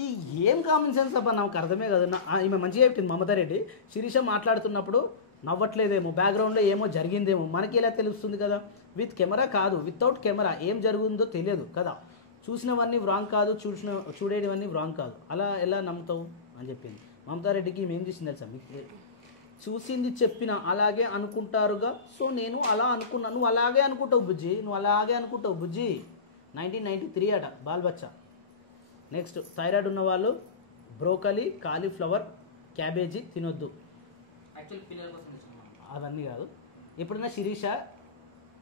ఈ ఏం కామన్ సెన్స్ అబ్బా, నాకు అర్థమే కాదు. ఈమె మంచిగా చెప్పింది మమతారెడ్డి. శిరీష మాట్లాడుతున్నప్పుడు నవ్వట్లేదేమో, బ్యాక్గ్రౌండ్లో ఏమో జరిగిందేమో, మనకి ఎలా తెలుస్తుంది కదా. విత్ కెమెరా కాదు, వితౌట్ కెమెరా ఏం జరుగుతుందో తెలియదు కదా. చూసినవన్నీ వ్రాంగ్ కాదు, చూడేటివన్నీ వ్రాంగ్ కాదు, అలా ఎలా నమ్ముతావు అని చెప్పింది. మమతారెడ్డికి ఏం చేసింది తెలుసా మీకు? చూసింది చెప్పిన అలాగే అనుకుంటారుగా, సో నేను అలా అనుకున్నా. నువ్వు అలాగే అనుకుంటావు బుజ్జి, నువ్వు అలాగే అనుకుంటావు బుజ్జి. 1993 అట, బాల్బచ్చా. నెక్స్ట్, థైరాయిడ్ ఉన్న వాళ్ళు బ్రోకలీ, కాలీఫ్లవర్, క్యాబేజీ తినొద్దు. అవన్నీ కాదు. ఎప్పుడైనా శిరీష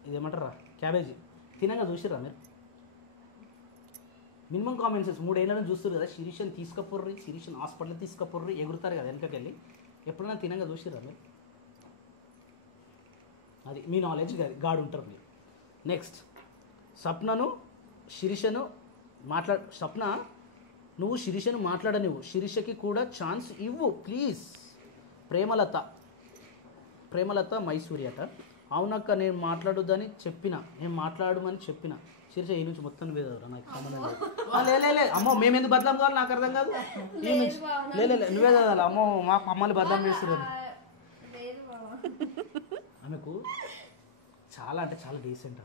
ఇదేమంటారా క్యాబేజీ తినంగా చూసిర్రా మీరు? మినిమం కామెంట్స్ 3 ఏళ్ళ నుంచి చూస్తారు కదా. శిరీషని తీసుకపోర్రి, శిరీషని హాస్పిటల్ తీసుకపోర్రి, ఎగురుతారు కదా వెనకకెళ్ళి. ఎప్పుడైనా తినంగా చూసిర్రా మీరు? అది మీ నాలెడ్జ్ గాడు ఉంటారు మీరు. నెక్స్ట్, స్వప్నను శిరీషను స్వప్న నువ్వు శిరీషను మాట్లాడనివ్వు, శిరీషకి కూడా ఛాన్స్ ఇవ్వు ప్లీజ్. ప్రేమలత మైసూరి అట. అవునక్క నేను మాట్లాడొద్దని నేను మాట్లాడమని చెప్పిన. శిరీష ఈ నుంచి మొత్తం వేదవరా నాకు సంబంధం లేదు. లే అమ్మో మేము ఎందుకు బదలాం కావాలి నాకు అర్థం కాదు. ఈ నుంచి నువ్వే చదవాలి. అమ్మో మా మమ్మల్ని బదలాం చేస్తున్నారు. ఆమెకు చాలా అంటే చాలా డీసెంట్.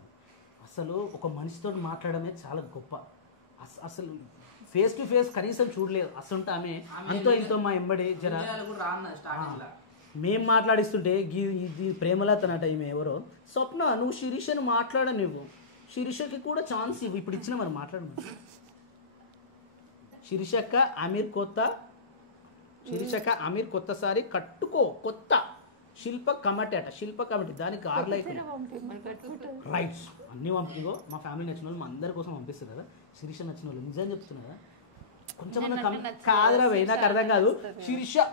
అసలు ఒక మనిషితో మాట్లాడమే చాలా గొప్ప. అసలు ఫేస్ టు ఫేస్ కనీసం చూడలేదు. అసలు ఆమె అంతో ఇంతో మా ఎంబడి జర మేం మాట్లాడిస్తుంటే ఇది ప్రేమలతనట. ఈమె ఎవరో స్వప్న నువ్వు శిరీషను మాట్లాడనివ్వు, శిరీషకి కూడా ఛాన్స్ ఇవ్వు. ఇప్పుడు ఇచ్చిన మరి మాట్లాడు. శిరీషక్క అమీర్ కొత్త సారీ కట్టుకో, కొత్త శిల్ప కమిటీ అట. శిల్ప కమిటీ దానికి 6 లైక్లు. రైట్స్ అన్నీ పంపింగో. మా ఫ్యామిలీ నచ్చిన వాళ్ళు మా అందరి కోసం పంపిస్తారు కదా. శిరీష నచ్చిన వాళ్ళు నిజం చెప్తున్నా కదా. కొంచెం కాదురా పోయి నాకు అర్థం కాదు.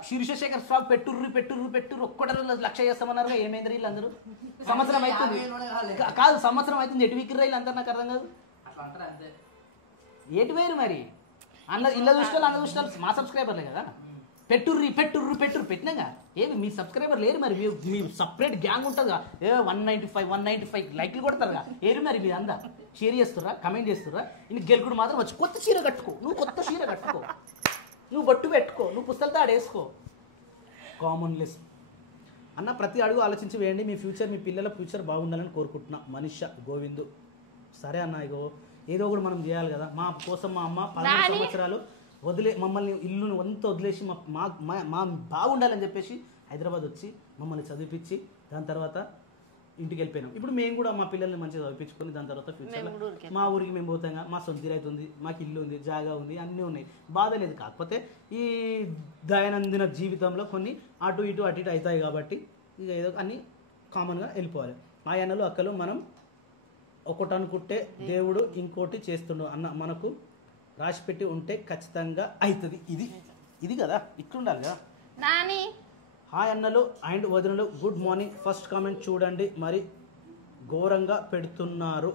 శిరీష శేఖర్ స్వాగ్ పెట్టుర్రు ఒక్కటరు 1,00,000 చేస్తామన్నారు. ఏమైంది వీళ్ళందరూ? సంవత్సరం అవుతుంది కాదు, సంవత్సరం అవుతుంది. ఎటు విక్కిర్రా వీళ్ళందరూ? నాకు అర్థం కాదు. ఎటు వేరు మరి? ఇళ్ళ చూస్తే అన్న చూస్తే మా సబ్స్క్రైబర్లే కదా. పెట్టుర్రు పెట్టినాగా ఏమి మీ సబ్స్క్రైబర్ లేరు మరి? మీ సపరేట్ గ్యాంగ్ ఉంటుందిగా. 195 లైక్లు కొడతారుగా. ఏరు మరి మీరు అందా షేర్ చేస్తుర్రా, కమెంట్ చేస్తుర్రా. ఇన్ని గెలుకుడు మాత్రం వచ్చి కొత్త చీర కట్టుకో, నువ్వు కొత్త చీర కట్టుకో, నువ్వు బొట్టు పెట్టుకో, నువ్వు పుస్తకాలతో ఆడేసుకో. కామన్ లెస్ అన్న. ప్రతి అడుగు ఆలోచించి వేయండి. మీ పిల్లల ఫ్యూచర్ బాగుండాలని కోరుకుంటున్నా. మనీష గోవిందు. సరే అన్న, ఇగో ఏదో ఒకటి మనం చేయాలి కదా. మా కోసం మా అమ్మ 13 సంవత్సరాలు మమ్మల్ని ఇల్లును అంతా వదిలేసి మా బాగుండాలని చెప్పేసి హైదరాబాద్ వచ్చి మమ్మల్ని చదివిపించి దాని తర్వాత ఇంటికి వెళ్ళిపోయినాం. ఇప్పుడు మేము కూడా మా పిల్లల్ని మంచిగా చదివించుకొని దాని తర్వాత ఫ్యూచర్లో మా ఊరికి మేము పోతాంగా. మా సొంత రైతు ఉంది, మాకు ఇల్లు ఉంది, జాగా ఉంది, అన్నీ ఉన్నాయి, బాధ లేదు. కాకపోతే ఈ దైనందిన జీవితంలో కొన్ని అటు ఇటు అవుతాయి కాబట్టి ఇక ఏదో అన్నీ కామన్గా వెళ్ళిపోవాలి. మా అన్నలు అక్కలు మనం ఒకటి అనుకుంటే దేవుడు ఇంకోటి చేస్తుండు అన్న మనకు రాసిపెట్టి ఉంటే ఖచ్చితంగా అవుతుంది. ఇది కదా, ఇట్లుండాలి కదా. హాయ్ అన్నలు అండ్ వదినలు, గుడ్ మార్నింగ్. ఫస్ట్ కామెంట్ చూడండి, మరి ఘోరంగా పెడుతున్నారు.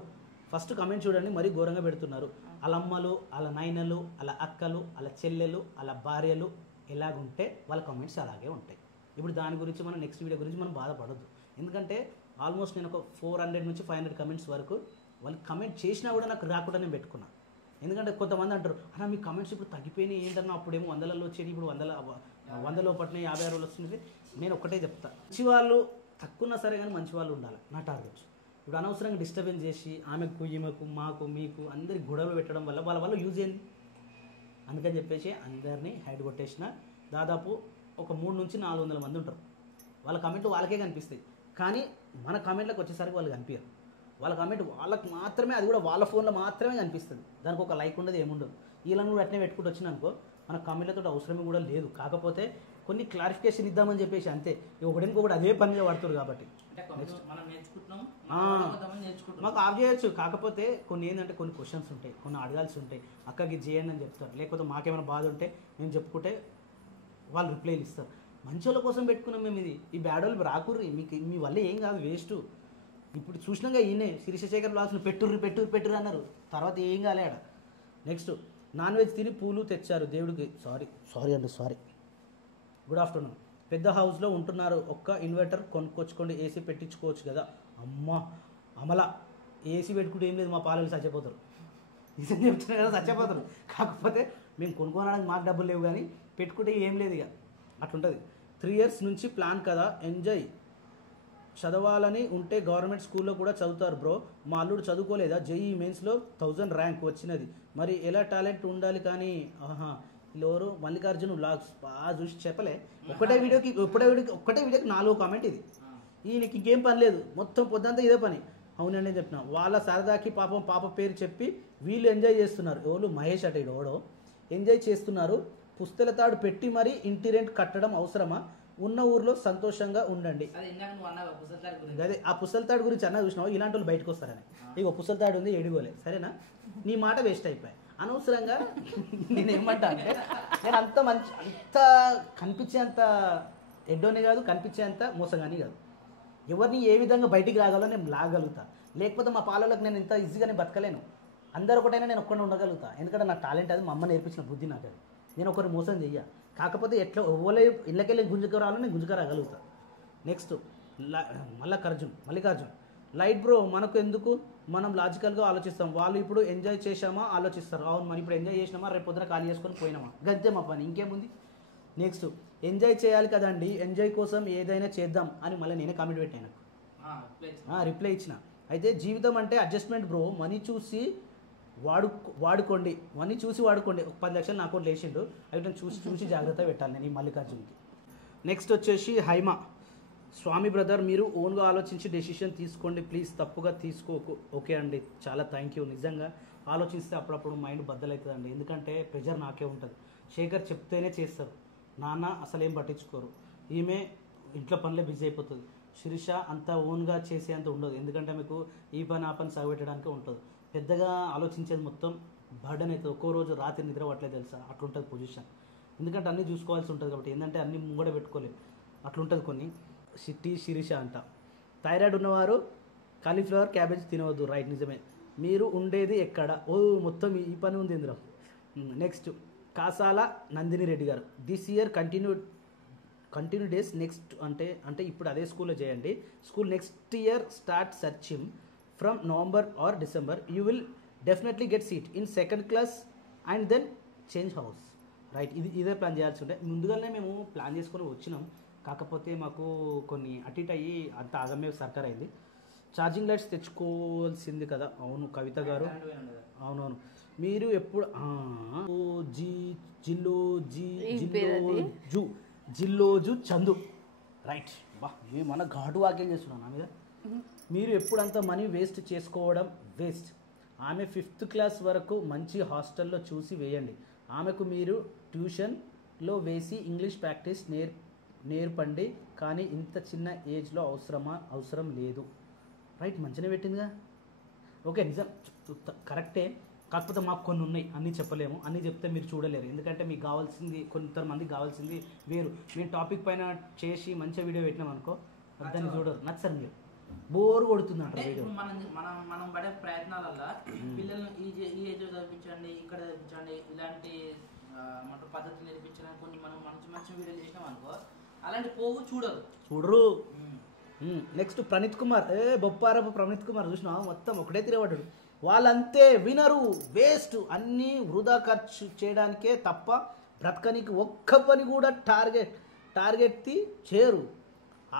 ఫస్ట్ కమెంట్ చూడండి, మరీ ఘోరంగా పెడుతున్నారు. వాళ్ళ అమ్మలు, వాళ్ళ నాయనలు, వాళ్ళ అక్కలు, వాళ్ళ చెల్లెలు, వాళ్ళ భార్యలు ఎలాగుంటే వాళ్ళ కమెంట్స్ అలాగే ఉంటాయి. ఇప్పుడు దాని గురించి మనం నెక్స్ట్ వీడియో గురించి మనం బాధపడద్దు. ఎందుకంటే ఆల్మోస్ట్ నేను ఒక 400 నుంచి 500 కమెంట్స్ వరకు వాళ్ళు కమెంట్ చేసినా కూడా నాకు రాకుండా నేను పెట్టుకున్నా. ఎందుకంటే కొంతమంది అంటారు, అన్న మీ కమెంట్స్ ఇప్పుడు తగ్గిపోయినాయి ఏంటన్నా, అప్పుడేమో 100లలో వచ్చేది, ఇప్పుడు 100 పట్టినాయి, 50 వస్తుంది. నేను ఒక్కటే చెప్తా, మంచి వాళ్ళు తక్కువన్నా సరే కానీ మంచి వాళ్ళు ఉండాలి నా టార్గెట్. ఇప్పుడు అనవసరంగా డిస్టర్బెన్స్ చేసి ఆమెకు ఈమెకు మాకు మీకు అందరికి గొడవలు పెట్టడం వల్ల వాళ్ళ యూజ్ ఏంది. అందుకని చెప్పేసి అందరినీ హైడ్ కొట్టేసిన. దాదాపు ఒక 300 నుంచి 400 మంది ఉంటారు. వాళ్ళ కమెంట్లు వాళ్ళకే కనిపిస్తాయి, కానీ మన కమెంట్లకు వచ్చేసరికి వాళ్ళు కనిపించరు. వాళ్ళ కమెంట్ వాళ్ళకి మాత్రమే, అది కూడా వాళ్ళ ఫోన్లో మాత్రమే కనిపిస్తుంది. దానికి ఒక లైక్ ఉండదు, ఏముండదు. వీళ్ళని కూడా అట్నే పెట్టుకుంటూ వచ్చినానుకో మన కమెంట్లతో అవసరమే కూడా లేదు. కాకపోతే కొన్ని క్లారిఫికేషన్ ఇద్దామని చెప్పేసి అంతే. ఒకటి అదే పనిగా పడుతుంది కాబట్టి మాకు ఆఫ్ చేయొచ్చు. కాకపోతే కొన్ని ఏంటంటే కొన్ని క్వశ్చన్స్ ఉంటాయి, కొన్ని అడగాల్సి ఉంటాయి. అక్కకి చేయండి అని చెప్తారు, లేకపోతే మాకేమైనా బాధ ఉంటే మేము చెప్పుకుంటే వాళ్ళు రిప్లైలు ఇస్తారు. మంచి వాళ్ళ కోసం పెట్టుకున్నాం మేము ఇది. ఈ బ్యాడ్ వాళ్ళు రాకుర్రి, మీకు మీ వల్ల ఏం కాదు, వేస్ట్. ఇప్పుడు చూసినాగా ఈయనే శిరీషశేఖర్ బ్లాగ్స్ని పెట్టుర్రు అన్నారు, తర్వాత ఏం కాలే ఆడ. నెక్స్ట్ నాన్ వెజ్ తిని పూలు తెచ్చారు దేవుడికి. సారీ. Good afternoon. పెద్ద హౌస్లో ఉంటున్నారు, ఒక్క ఇన్వర్టర్ కొనుక్కొచ్చుకోండి, ఏసీ పెట్టించుకోవచ్చు కదా. అమల ఏసీ పెట్టుకుంటే ఏం లేదు, మా పాలలు చచ్చిపోతారు. నిజంగా చెప్తున్నా కదా, చచ్చిపోతారు. కాకపోతే మేము కొనుక్కోవడానికి మాకు డబ్బులు లేవు, కానీ పెట్టుకుంటే ఏం లేదు, ఇక అట్లుంటుంది. 3 years నుంచి ప్లాన్ కదా, ఎంజాయ్. చదవాలని ఉంటే గవర్నమెంట్ స్కూల్లో కూడా చదువుతారు బ్రో. మా అల్లుడు చదువుకోలేదా, జేఈ మెయిన్స్లో 1000 ర్యాంక్ వచ్చినది, మరి ఎలా టాలెంట్ ఉండాలి. కానీ ఎవరు మల్లికార్జున్ వ్లాగ్స్ బాగా చూసి చెప్పలే. ఒక్కటే వీడియోకి 4 కామెంట్. ఇది ఈయనకి ఇంకేం పని లేదు, మొత్తం పొద్దంతా ఇదే పని. అవునండి చెప్పిన. వాళ్ళ సరదాకి పాప పేరు చెప్పి వీళ్ళు ఎంజాయ్ చేస్తున్నారు. ఎవరు మహేష్ అట ఎవడో ఎంజాయ్ చేస్తున్నారు. పుస్తల తాడు పెట్టి మరీ ఇంటి రెంట్ కట్టడం అవసరమా? ఉన్న ఊర్లో సంతోషంగా ఉండండి. అదే ఆ పుస్తల గురించి అన్న చూసినావు, ఇలాంటి వాళ్ళు బయటకు వస్తారని. ఇక పుస్తల తాడు ఉంది, ఏడుగోలే. సరేనా, నీ మాట వేస్ట్ అయిపోయాయి. అనవసరంగా నేను ఏమంటా అంటే, నేను అంత కనిపించేంత ఎడ్డోని కాదు, కనిపించేంత మోసగాని కాదు. ఎవరిని ఏ విధంగా బయటికి రాగాలో నేను లాగలుగుతా. లేకపోతే మా పాలలకు నేను ఇంత ఈజీగానే బతకలేను. అందరూ ఒకటైనా నేను ఒక్కడే ఉండగలుగుతా. ఎందుకంటే నా టాలెంట్ అది, మా అమ్మ నేర్పించిన బుద్ధి నాకు అది. నేను ఒకరిని మోసం చెయ్య. కాకపోతే ఎట్లా ఓలే ఇళ్ళకెళ్ళి గుంజుకరాలో నేను గుంజుకరాగలుగుతా. నెక్స్ట్ మల్లికార్జున్ లైట్ బ్రో, మనకు ఎందుకు, మనం లాజికల్గా ఆలోచిస్తాం. వాళ్ళు ఇప్పుడు ఎంజాయ్ చేసామా ఆలోచిస్తారు. అవును, మనం ఇప్పుడు ఎంజాయ్ చేసినామా, రేపు పొద్దున ఖాళీ చేసుకొని పోయినామా, గంతే మా పని, ఇంకేముంది. నెక్స్ట్ ఎంజాయ్ చేయాలి కదండి, ఎంజాయ్ కోసం ఏదైనా చేద్దాం అని మళ్ళీ నేనే కామెంట్ పెట్టాను, రిప్లై ఇచ్చిన. అయితే జీవితం అంటే అడ్జస్ట్మెంట్ బ్రో, మనీ చూసి వాడుకోండి. 10 లక్షలు నా అకౌంట్ వేసిండు, అవి నేను చూసి జాగ్రత్త పెట్టాలి నేను ఈ మల్లికార్జున్కి. నెక్స్ట్ వచ్చేసి హైమా. స్వామి బ్రదర్, మీరు ఓన్గా ఆలోచించి డెసిషన్ తీసుకోండి ప్లీజ్, తప్పుగా తీసుకోకు. ఓకే అండి, చాలా థ్యాంక్ యూ. నిజంగా ఆలోచిస్తే అప్పుడప్పుడు మైండ్ బద్దలవుతుందండి. ఎందుకంటే ప్రెజర్ నాకే ఉంటుంది. శేఖర్ చెప్తేనే చేస్తారు, నాన్న అసలేం పట్టించుకోరు, ఈమె ఇంట్లో పనులే బిజీ అయిపోతుంది. శిరీష అంత ఓన్గా చేసే అంత ఉండదు, ఎందుకంటే మీకు ఈ పని ఆ పని సాగబెట్టడానికే ఉంటుంది. పెద్దగా ఆలోచించేది మొత్తం బర్డన్ అవుతుంది. ఒక్కో రోజు రాత్రి నిద్ర పట్టలేదు తెలుసా, అట్లుంటుంది పొజిషన్. ఎందుకంటే అన్నీ చూసుకోవాల్సి ఉంటుంది కాబట్టి, ఏంటంటే అన్నీ ముంగడ పెట్టుకోలేదు, అట్లుంటుంది కొన్ని. శిరీష అంట. థైరాయిడ్ ఉన్నవారు కాలీఫ్లవర్ క్యాబేజ్ తినవద్దు. రైట్, నిజమే. మీరు ఉండేది ఎక్కడ? మొత్తం ఈ పని ఉంది ఇందులో. నెక్స్ట్ కాసాల నందిని రెడ్డి గారు. This year continue days next అంటే ఇప్పుడు అదే స్కూల్లో చేయండి. School next year start searching from November or December. You will definitely get seat in 2nd class and then change house. Right, ఇదే ప్లాన్ చేయాల్సి ఉంటే ముందుగానే మేము ప్లాన్ చేసుకొని వచ్చినాం. కాకపోతే మాకు కొన్ని అటు అయ్యి అంత ఆగమే సర్కార్ అయింది. ఛార్జింగ్ లైట్స్ తెచ్చుకోవాల్సింది కదా. అవును కవిత గారు, అవునవును. మీరు ఎప్పుడు జిల్లోజు చందు. రైట్, బా మన ఘాటు వాక్యం చేస్తున్నాను నా మీద. మీరు ఎప్పుడంతా మనీ వేస్ట్ చేసుకోవడం వేస్ట్. ఆమె 5th class వరకు మంచి హాస్టల్లో చూసి వేయండి. ఆమెకు మీరు ట్యూషన్లో వేసి ఇంగ్లీష్ ప్రాక్టీస్ నేర్పండి. కానీ ఇంత చిన్న ఏజ్లో అవసరం లేదు. రైట్, మంచిగా పెట్టిందిగా. ఓకే, నిజం కరెక్టే. కాకపోతే మాకు కొన్ని ఉన్నాయి, అన్నీ చెప్పలేము. అన్నీ చెప్తే మీరు చూడలేరు, ఎందుకంటే మీకు కావాల్సింది కొంతమందికి కావాల్సింది వేరు. మేము టాపిక్ పైన చేసి మంచిగా వీడియో పెట్టినాం అనుకో, దాన్ని చూడరు, నచ్చరు మీరు. బోర్ కొడుతుంది అంటే అంటారు వీడియో. ఇప్పుడు మనం పడే ప్రయత్నాలల్లో పిల్లల్ని ఈ ఏజ్ చదివించండి, ఇక్కడ చదివించండి, ఇలాంటి మన పద్ధతులు నేర్పించడానికి కొన్ని మనం మంచి మంచి వీడియోలు చేసినాం అనుకో, అలాంటి పోవు చూడరు. చూడరు. నెక్స్ట్ ప్రణీత్ కుమార్, బొప్పారపు ప్రణీత్ కుమార్ చూసినా మొత్తం ఒకటే తిరగబడ్డాడు. వాళ్ళంతే వినరు, వేస్ట్, అన్నీ వృధా ఖర్చు చేయడానికే తప్ప బ్రతకనికి ఒక్క పని కూడా టార్గెట్కి చేరు.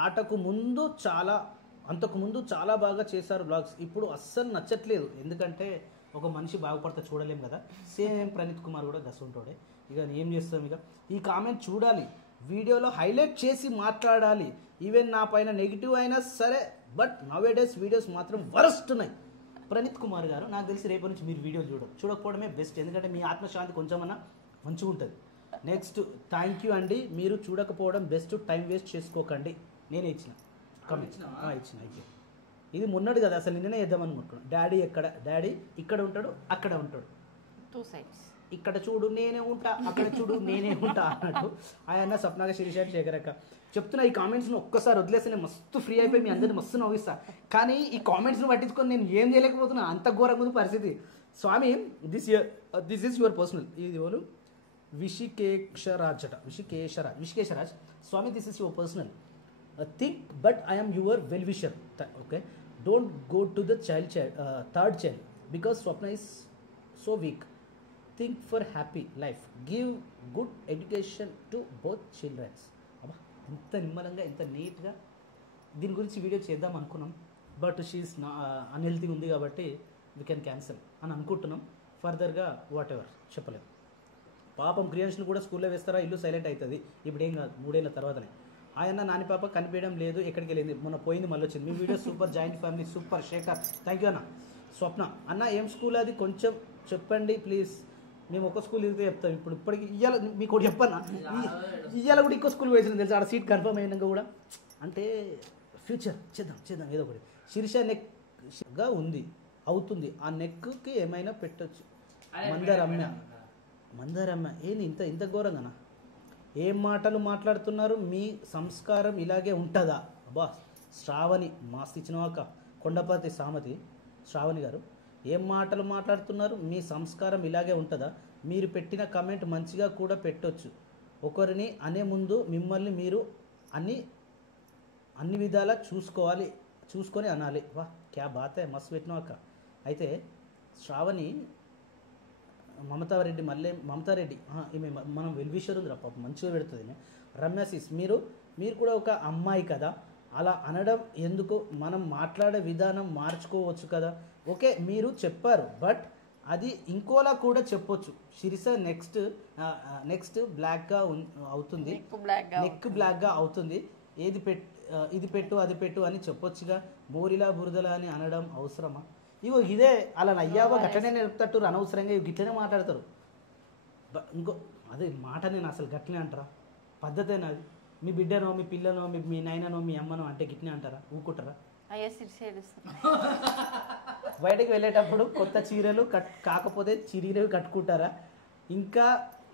అంతకు ముందు చాలా బాగా చేశారు బ్లాగ్స్, ఇప్పుడు అస్సలు నచ్చట్లేదు. ఎందుకంటే ఒక మనిషి బాగుపడితే చూడలేం కదా. సేమ్ ప్రణీత్ కుమార్ కూడా గసుంటోడే. ఇక ఏం చేస్తాం, ఇక ఈ కామెంట్ చూడాలి, వీడియోలో హైలైట్ చేసి మాట్లాడాలి. ఈవెన్ నా పైన నెగిటివ్ అయినా సరే, బట్ నవేడేస్ వీడియోస్ మాత్రం వరస్ట్ ఉన్నాయి. ప్రణీత్ కుమార్ గారు, నాకు తెలిసి రేపటి నుంచి మీరు వీడియోలు చూడకపోవడమే బెస్ట్. ఎందుకంటే మీ ఆత్మశాంతి కొంచెమన్నా మంచిగా ఉంటుంది. నెక్స్ట్, థ్యాంక్ యూ అండి, మీరు చూడకపోవడం బెస్ట్, టైం వేస్ట్ చేసుకోకండి. నేనే ఇచ్చిన కామెంట్ ఇచ్చిన. అయితే ఇది మొన్నడు కదా, అసలు నిన్ననే వేద్దామనుకుంటున్నాను. డాడీ ఇక్కడ ఉంటాడు, అక్కడ ఉంటాడు, 2 sides. ఇక్కడ చూడు నేనే ఉంటా, అక్కడ చూడు నేనే ఉంటా అన్నట్టు. ఆయన స్వప్నగా శిరీష శేఖరక్క చెప్తున్నా. ఈ కామెంట్స్ను ఒక్కసారి వదిలేస్తే నేను మస్తు ఫ్రీ అయిపోయి మీ అందరిని మస్తు నవ్విస్తా. కానీ ఈ కామెంట్స్ను పట్టించుకొని నేను ఏం చేయలేకపోతున్నా, అంత ఘోరంగా ఉంది పరిస్థితి. Swami, this is your personal. ఇది ఎవరు? Vishikesharaj. Swami, this is your personal think, but I am your well wisher. Okay, don't go to the third child because Swapna is so weak. Think for happy life, give good education to both childrens. అబ్బా, ఎంత నిమ్మలంగా, ఎంత నీట్గా దీని గురించి వీడియో చేద్దాం అనుకున్నాం. బట్ షీఈస్ అన్హెల్తీగా ఉంది కాబట్టి వీ కెన్ క్యాన్సిల్ అని అనుకుంటున్నాం. ఫర్దర్గా వాట్ ఎవర్ చెప్పలేము. పాపం క్రియాన్స్ని కూడా స్కూల్లో వేస్తారా, ఇల్లు సైలెంట్ అవుతుంది. ఇప్పుడు ఏం కాదు, 3 ఏళ్ళ తర్వాతనే. ఆయన నాని పాప కనిపించడం లేదు, ఎక్కడికి వెళ్ళింది, మొన్న పోయింది, మళ్ళీ వచ్చింది. మీ video super, joint family super. Shekar, thank you అన్న. స్వప్న అన్న, ఏం స్కూల్ అది కొంచెం చెప్పండి ప్లీజ్. మేము ఒక స్కూల్ తిరిగితే చెప్తాం. ఇప్పటికి ఇవాళ మీకు ఒకటి చెప్పన్నా, ఇవాళ కూడా ఇంకో స్కూల్ వేసినాం తెలుసు. ఆడ సీట్ కన్ఫర్మ్ అయినాక కూడా, అంటే ఫ్యూచర్ చేద్దాం ఏదో ఒకటి. శిరీష నెక్గా అవుతుంది, ఆ నెక్కి ఏమైనా పెట్టచ్చు. మందరమ్మ ఏంది ఇంత ఘోరంగానా? ఏం మాటలు మాట్లాడుతున్నారు, మీ సంస్కారం ఇలాగే ఉంటుందా? అబ్బా, శ్రావణి మాస్తి ఇచ్చినవాక, కొండపతి సామతి శ్రావణి గారు, ఏం మాటలు మాట్లాడుతున్నారు, మీ సంస్కారం ఇలాగే ఉంటుందా? మీరు పెట్టిన కమెంట్ మంచిగా కూడా పెట్టొచ్చు, ఒకరిని అనే ముందు మిమ్మల్ని మీరు అన్ని విధాలా చూసుకొని అనాలి. వా, క్యా బాతే, మస్తు పెట్టినవాక. అయితే శ్రావణి, మమతారెడ్డి ఈమె మనం వెల్విషర్ ఉందిరా పాప, మంచిగా పెడుతుంది. రమ్యాసిస్, మీరు కూడా ఒక అమ్మాయి కదా, అలా అనడం ఎందుకు? మనం మాట్లాడే విధానం మార్చుకోవచ్చు కదా. ఓకే, మీరు చెప్పారు, బట్ అది ఇంకోలా కూడా చెప్పొచ్చు. శిరీష నెక్స్ట్ బ్లాక్గా అవుతుంది, నెక్ బ్లాక్గా అవుతుంది, ఇది పెట్టు అది పెట్టు అని చెప్పొచ్చుగా. బోరిలా బురదలా అని అనడం అవసరమా? ఇగో ఇదే అలా అయ్యావా గట్లనే నేర్పుతట్టు అనవసరంగా గిట్లనే మాట్లాడతారు. ఇంకో అదే మాట, నేను అసలు గట్లనే అంటారా? పద్ధతేనా అది? మీ బిడ్డనో, మీ పిల్లనో, మీ నాయననో, మీ అమ్మనో అంటే గిట్లనే అంటారా? ఊకుంటారా? బయటకు వెళ్ళేటప్పుడు కొత్త చీరలు కాకపోతే చిరీరవి కట్టుకుంటారా? ఇంకా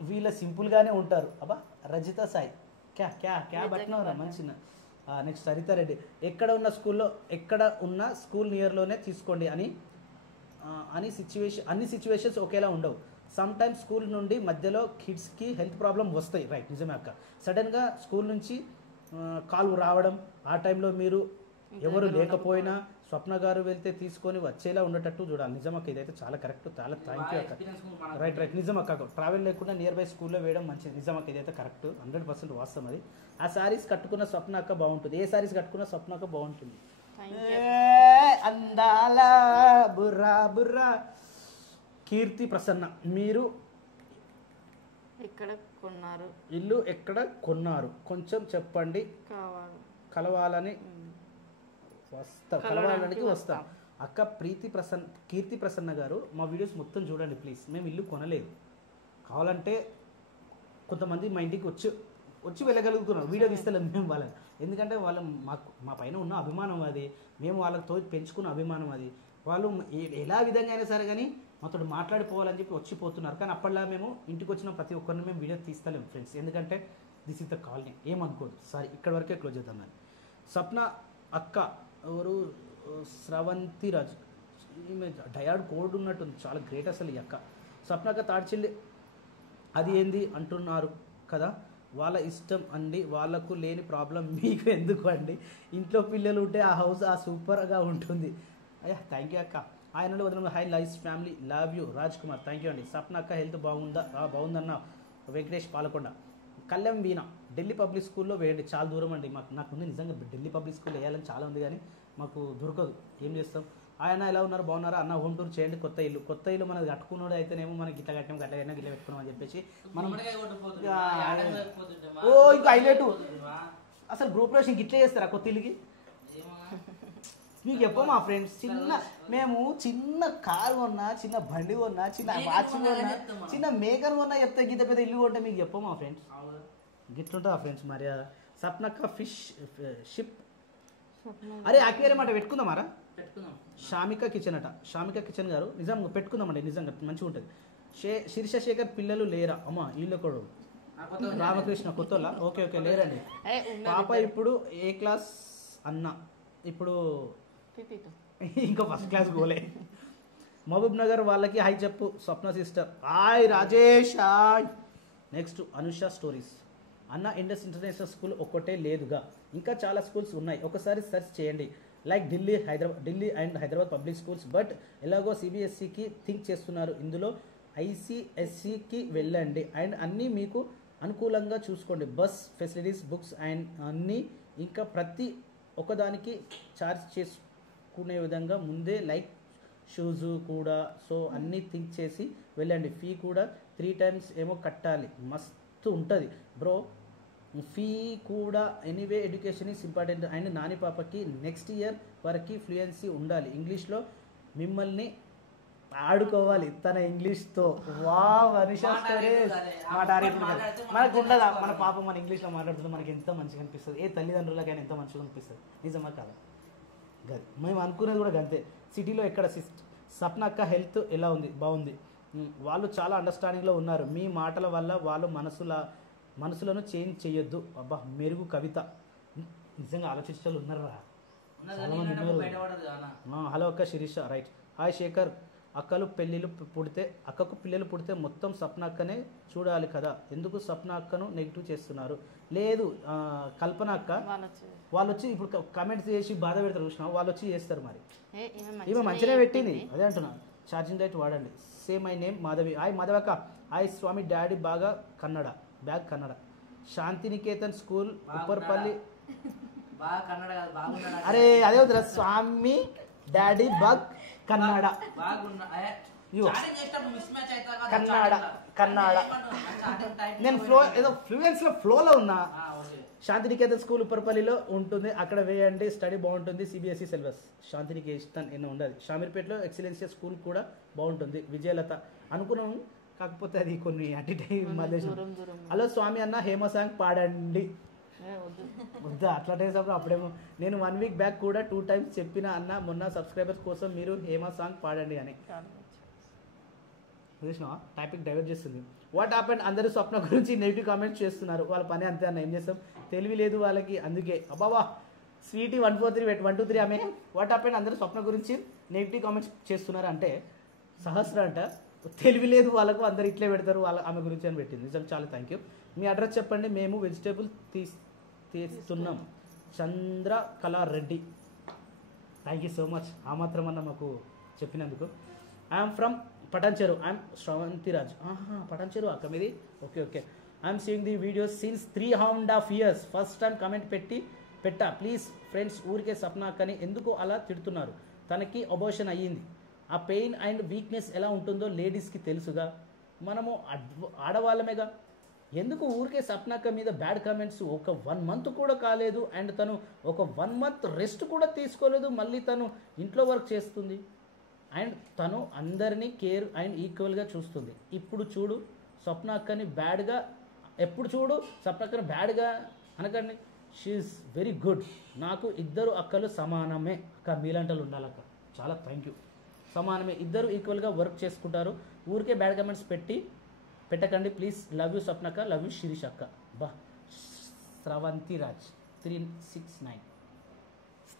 వీళ్ళ సింపుల్గానే ఉంటారు. అబ్బా, రజిత సాయి, క్యా బట్టినవరా మంచిగా. నెక్స్ట్ సరితారెడ్డి, ఎక్కడ ఉన్న స్కూల్ నియర్లోనే తీసుకోండి అన్ని సిచ్యువేషన్స్ ఒకేలా ఉండవు. సమ్ టైమ్స్ స్కూల్ నుండి మధ్యలో కిడ్స్కి హెల్త్ ప్రాబ్లం వస్తాయి. రైట్, నిజమే అక్క. సడన్గా స్కూల్ నుంచి కాల్ రావడం, ఆ టైంలో మీరు ఎవరు లేకపోయినా స్వప్న గారు వెళ్తే తీసుకొని వచ్చేలా ఉండేటట్టు చూడాలి. నిజమక్క, ఇదైతే చాలా కరెక్ట్. చాలా థ్యాంక్ యూ అక్క. రైట్, నిజమక్క. ట్రావెల్ లేకుండా నియర్ బై స్కూల్లో వేయడం మంచిది. నిజమక్క, ఇదైతే కరెక్ట్, 100% వాస్తవం అది. ఆ శారీస్ కట్టుకున్న స్వప్న అక్క బాగుంటుంది. ఏ శారీస్ కట్టుకున్న స్వప్న అక్క బాగుంటుంది. అందాల బుర్రా. కీర్తి ప్రసన్న, మీరు ఇల్లు ఎక్కడ కొన్నారు కొంచెం చెప్పండి, కలవాలని వస్తా. అక్క కీర్తి ప్రసన్న గారు, మా వీడియోస్ మొత్తం చూడండి ప్లీజ్. మేము ఇల్లు కొనలేదు, కావాలంటే కొంతమంది మా ఇంటికి వచ్చి వెళ్ళగలుగుతున్నాం. వీడియో తీస్తలేదు మేము వాళ్ళని, ఎందుకంటే వాళ్ళు మా పైన ఉన్న అభిమానం అది, మేము వాళ్ళతో పెంచుకున్న అభిమానం అది. వాళ్ళు ఎలా విధంగా అయినా సరే కానీ మాతో మాట్లాడిపోవాలని చెప్పి వచ్చిపోతున్నారు. కానీ అప్పట్లో మేము ఇంటికి వచ్చిన ప్రతి ఒక్కరిని మేము వీడియో తీస్తలేము ఫ్రెండ్స్, ఎందుకంటే దిస్ ఇస్ ద కాలనీ. ఏమనుకోదు, సారీ, ఇక్కడ వరకే క్లోజ్ చేద్దాం. స్వప్న అక్క ఎవరు స్రవంతి రాజ్, ఈమె డయాడ్ కోడ్ ఉన్నట్టుంది, చాలా గ్రేట్ అసలు ఈ అక్క. స్వప్నక్క తాడ్చింది అది ఏంది అంటున్నారు కదా, వాళ్ళ ఇష్టం అండి, వాళ్ళకు లేని ప్రాబ్లం మీకు ఎందుకు అండి, ఇంట్లో పిల్లలు ఉంటే ఆ హౌస్ ఆ సూపర్గా ఉంటుంది. అయ్యా థ్యాంక్ యూ అక్క. ఆయన వదిన high life family love you Raj Kumar, thank you అండి. స్వప్న అక్క హెల్త్ బాగుందా, బాగుందన్న వెంకటేష్ పాలకొండ. కళ్యాణ్ వీణ ఢిల్లీ పబ్లిక్ స్కూల్లో వేయండి, చాలా దూరం అండి నాకు ఉంది నిజంగా ఢిల్లీ పబ్లిక్ స్కూల్లో వేయాలని చాలా ఉంది కానీ మాకు దొరకదు, ఏం చేస్తాం. ఆయన ఎలా ఉన్నారు బాగున్నారా అన్న, హోమ్ టూర్ చేయండి. కొత్త ఇల్లు మనది కట్టుకున్నాడు అయితేనేమో మనకి గిట్ల కట్టాం గట్ల కట్టినా గిట్ల పెట్టుకున్నాం అని చెప్పేసి మనం ఓ ఇంకా హైలైట్ అసలు గ్రూప్లో గిట్లే చేస్తారా కొత్త ఇల్లుకి. మీకు చెప్పు మా ఫ్రెండ్స్, మేము చిన్న కారు కొన్నా, చిన్న బండి కొన్నా, చిన్న వాచ్ కొన్నా, చిన్న మేకర్ కొన్నా చెప్తే గీత పెద్ద ఇల్లు కొంటే మీకు చెప్పు మా ఫ్రెండ్స్, గిట్లుంటా ఫ్రెండ్స్ మర్యాద. స్వప్నక్క ఫిష్ షిప్, అరే అక్వేరియం అట పెట్టుకుందామారా, షామిక కిచెన్ అట, షామిక కిచెన్ గారు నిజంగా పెట్టుకుందామండి, నిజంగా మంచిగా ఉంటుంది. శిరీష శేఖర్ పిల్లలు లేరా అమ్మ, వీళ్ళు కూడా రామకృష్ణ కొత్తోళ్ళ, ఓకే ఓకే లేరండి. పాప ఇప్పుడు ఏ క్లాస్ అన్న, ఇప్పుడు ఇంకా ఫస్ట్ క్లాస్ గోలే. మహబూబ్ నగర్ వాళ్ళకి హై చెప్పు Swapna sister, hi Rajesh hi. Next Anusha stories, అన్న ఇండస్ ఇంటర్నేషనల్ స్కూల్ ఒక్కటే లేదుగా, ఇంకా చాలా స్కూల్స్ ఉన్నాయి, ఒకసారి సెర్చ్ చేయండి. Like Delhi and Hyderabad public schools, but ఎలాగో సిబిఎస్ఈకి థింక్ చేస్తున్నారు, ఇందులో ఐసిఎస్సికి వెళ్ళండి అండ్ అన్నీ మీకు అనుకూలంగా చూసుకోండి, బస్ ఫెసిలిటీస్ బుక్స్ అండ్ అన్నీ, ఇంకా ప్రతి ఒకదానికి ఛార్జ్ చేసుకునే విధంగా ముందే లైక్ షూస్ కూడా, సో అన్నీ థింక్ చేసి వెళ్ళండి. ఫీ కూడా 3 times ఏమో కట్టాలి, మస్తు ఉంటుంది బ్రో ఫీ కూడా. Anyway education is important and Nani పాపకి నెక్స్ట్ ఇయర్ వరకు ఫ్లూయెన్సీ ఉండాలి, ఇంగ్లీష్లో మిమ్మల్ని ఆడుకోవాలి తన ఇంగ్లీష్తో. వావ్ అనుషా స్టోరీస్ మనకు ఉండదా, మన పాప మన ఇంగ్లీష్లో మాట్లాడుతుంటే మనకి ఎంత మంచిగా అనిపిస్తుంది, ఏ తల్లిదండ్రులకైనా ఎంత మంచిగా అనిపిస్తుంది, నిజమా కదా. గది మేము అనుకునేది కూడా గంతే. సిటీలో ఎక్కడ స్వప్న అక్క హెల్త్ ఎలా ఉంది, బాగుంది, వాళ్ళు చాలా అండర్స్టాండింగ్లో ఉన్నారు, మీ మాటల వల్ల వాళ్ళు మనసులను చేంజ్ చేయొద్దు. అబ్బా మెరుగు కవిత, నిజంగా ఆలోచించాలి ఉన్నారా చాలా మంది ఉన్నారు. హలో అక్క శిరీష రైట్. హాయ్ శేఖర్, అక్కకు పిల్లలు పుడితే మొత్తం స్వప్న అక్కనే చూడాలి కదా, ఎందుకు స్వప్న అక్కను నెగిటివ్ చేస్తున్నారు. లేదు కల్పన అక్క వాళ్ళు వచ్చి ఇప్పుడు కమెంట్స్ చేసి బాధ పెడతారు చూసినా, వాళ్ళు వచ్చి చేస్తారు. మరి ఈమె మంచిగా పెట్టింది, అదే అంటున్నా, ఛార్జింగ్ లైట్ వాడండి. Same my name Madhavi. Hi మాధవక్క. హాయ్ స్వామి డాడీ బాగా కన్నడ. శాంతినికేతన్ స్కూల్ ఉప్పర్పల్లి. అరే అదే వద్దురా, స్వామి డాడీ బాగ్ కన్నడ నేను ఫ్లోలో ఉన్నా. శాంతినికేతన్ స్కూల్ ఉప్పర్పల్లిలో ఉంటుంది, అక్కడ వేయండి, స్టడీ బాగుంటుంది, సిబిఎస్ఈ సిలబస్. శాంతినికేతన్ ఎన్నో ఉండదు. షామీర్పేటలో ఎక్సలెన్షియల్ స్కూల్ కూడా బాగుంటుంది. విజయలత అనుకున్నాం, కాకపోతే అది కొన్ని అటు మధ్య. హలో స్వామి అన్న హేమ సాంగ్ పాడండి. వద్దా అట్లా చేసినప్పుడు అప్పుడేమో నేను 1 week బ్యాక్ కూడా 2 times చెప్పిన అన్న, మొన్న సబ్స్క్రైబర్స్ కోసం మీరు హేమ సాంగ్ పాడండి అని. చూసినా టాపిక్ డైవర్ట్ చేస్తుంది. వాట్ హ్యాపెండ్, అందరూ స్వప్న గురించి నెగిటివ్ కామెంట్స్ చేస్తున్నారు, వాళ్ళ పని అంతే అన్న, ఏం చేస్తాం, తెలివి లేదు వాళ్ళకి, అందుకే. అబ్బాబా స్వీటీ 143 ఆమె. వాట్ హ్యాపెండ్, అందరూ స్వప్న గురించి నెగిటివ్ కామెంట్స్ చేస్తున్నారు అంటే సహస్ర అంట, తెలివి లేదు వాళ్ళకు, అందరు ఇట్లే పెడతారు వాళ్ళ ఆమె గురించి అని పెట్టింది. నిజం చాలా థ్యాంక్ యూ. మీ అడ్రస్ చెప్పండి, మేము వెజిటేబుల్ తీస్తున్నాం. Chandrakalareddy, thank you so much, ఆ మాత్రం అన్న మాకు చెప్పినందుకు. I'm from Patancheru, I'm Sravanthiraj. Patancheru అక్క మీది, okay okay. I'm seeing the videos since 3.5 years, first time comment పెట్టా ప్లీజ్ ఫ్రెండ్స్, ఊరికే స్వప్న అక్కని ఎందుకు అలా తిడుతున్నారు, తనకి అబోర్షన్ అయ్యింది, ఆ పెయిన్ అండ్ వీక్నెస్ ఎలా ఉంటుందో లేడీస్కి తెలుసుగా, మనము ఆడవాళ్ళమేగా, ఎందుకు ఊరికే స్వప్న అక్క మీద బ్యాడ్ కామెంట్స్. ఒక 1 month కూడా కాలేదు అండ్ తను ఒక 1 month రెస్ట్ కూడా తీసుకోలేదు, మళ్ళీ తను ఇంట్లో వర్క్ చేస్తుంది అండ్ తను అందరినీ కేర్ అండ్ ఈక్వల్గా చూస్తుంది. ఇప్పుడు చూడు స్వప్న అక్కని బ్యాడ్గా, ఎప్పుడు చూడు స్వప్న అక్కని బ్యాడ్గా అనకండి, షీఈస్ వెరీ గుడ్. నాకు 2 అక్కలు సమానమే అక్క, మీలాంటలు ఉండాలక్క, చాలా థ్యాంక్ యూ. సమానమే, 2 ఈక్వల్గా వర్క్ చేసుకుంటారు, ఊరికే బ్యాడ్ కామెంట్స్ పెట్టకండి ప్లీజ్. లవ్ యూ స్వప్నక్క, లవ్ యూ శిరీష్ అక్క. బా స్రవంతి రాజ్ 369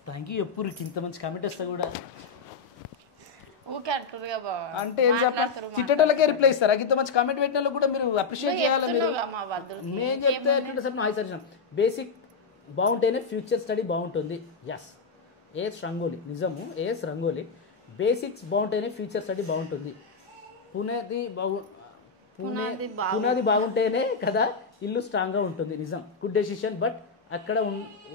థ్యాంక్ యూ ఎప్పుడు ఇంత మంచి కామెంట్ వస్తా కూడా ఊకే అంటారుగా బావ అంటే ఏం చెప్పాలి తిట్టేటోళ్ళకే రిప్లై ఇస్తారా ఇంత మంచి కామెంట్ పెట్టిన వాళ్ళకి కూడా మీరు అప్రిషియేట్ చేయాలి మీరు చెప్తున్నావుగా మా వద్దు నేను చెప్తే ఎట్లుంటే సార్ హాయ్ సజెషన్ బేసిక్ బాగుంటేనే ఫ్యూచర్ స్టడీ బాగుంటుంది ఎస్ ఏఎస్ రంగోలి నిజము ఏఎస్ రంగోలి బేసిక్స్ బాగుంటేనే ఫ్యూచర్ స్టడీ బాగుంటుంది పునాది పునాది బాగుంటేనే కదా ఇల్లు స్ట్రాంగ్గా ఉంటుంది నిజం గుడ్ డెసిషన్ బట్ అక్కడ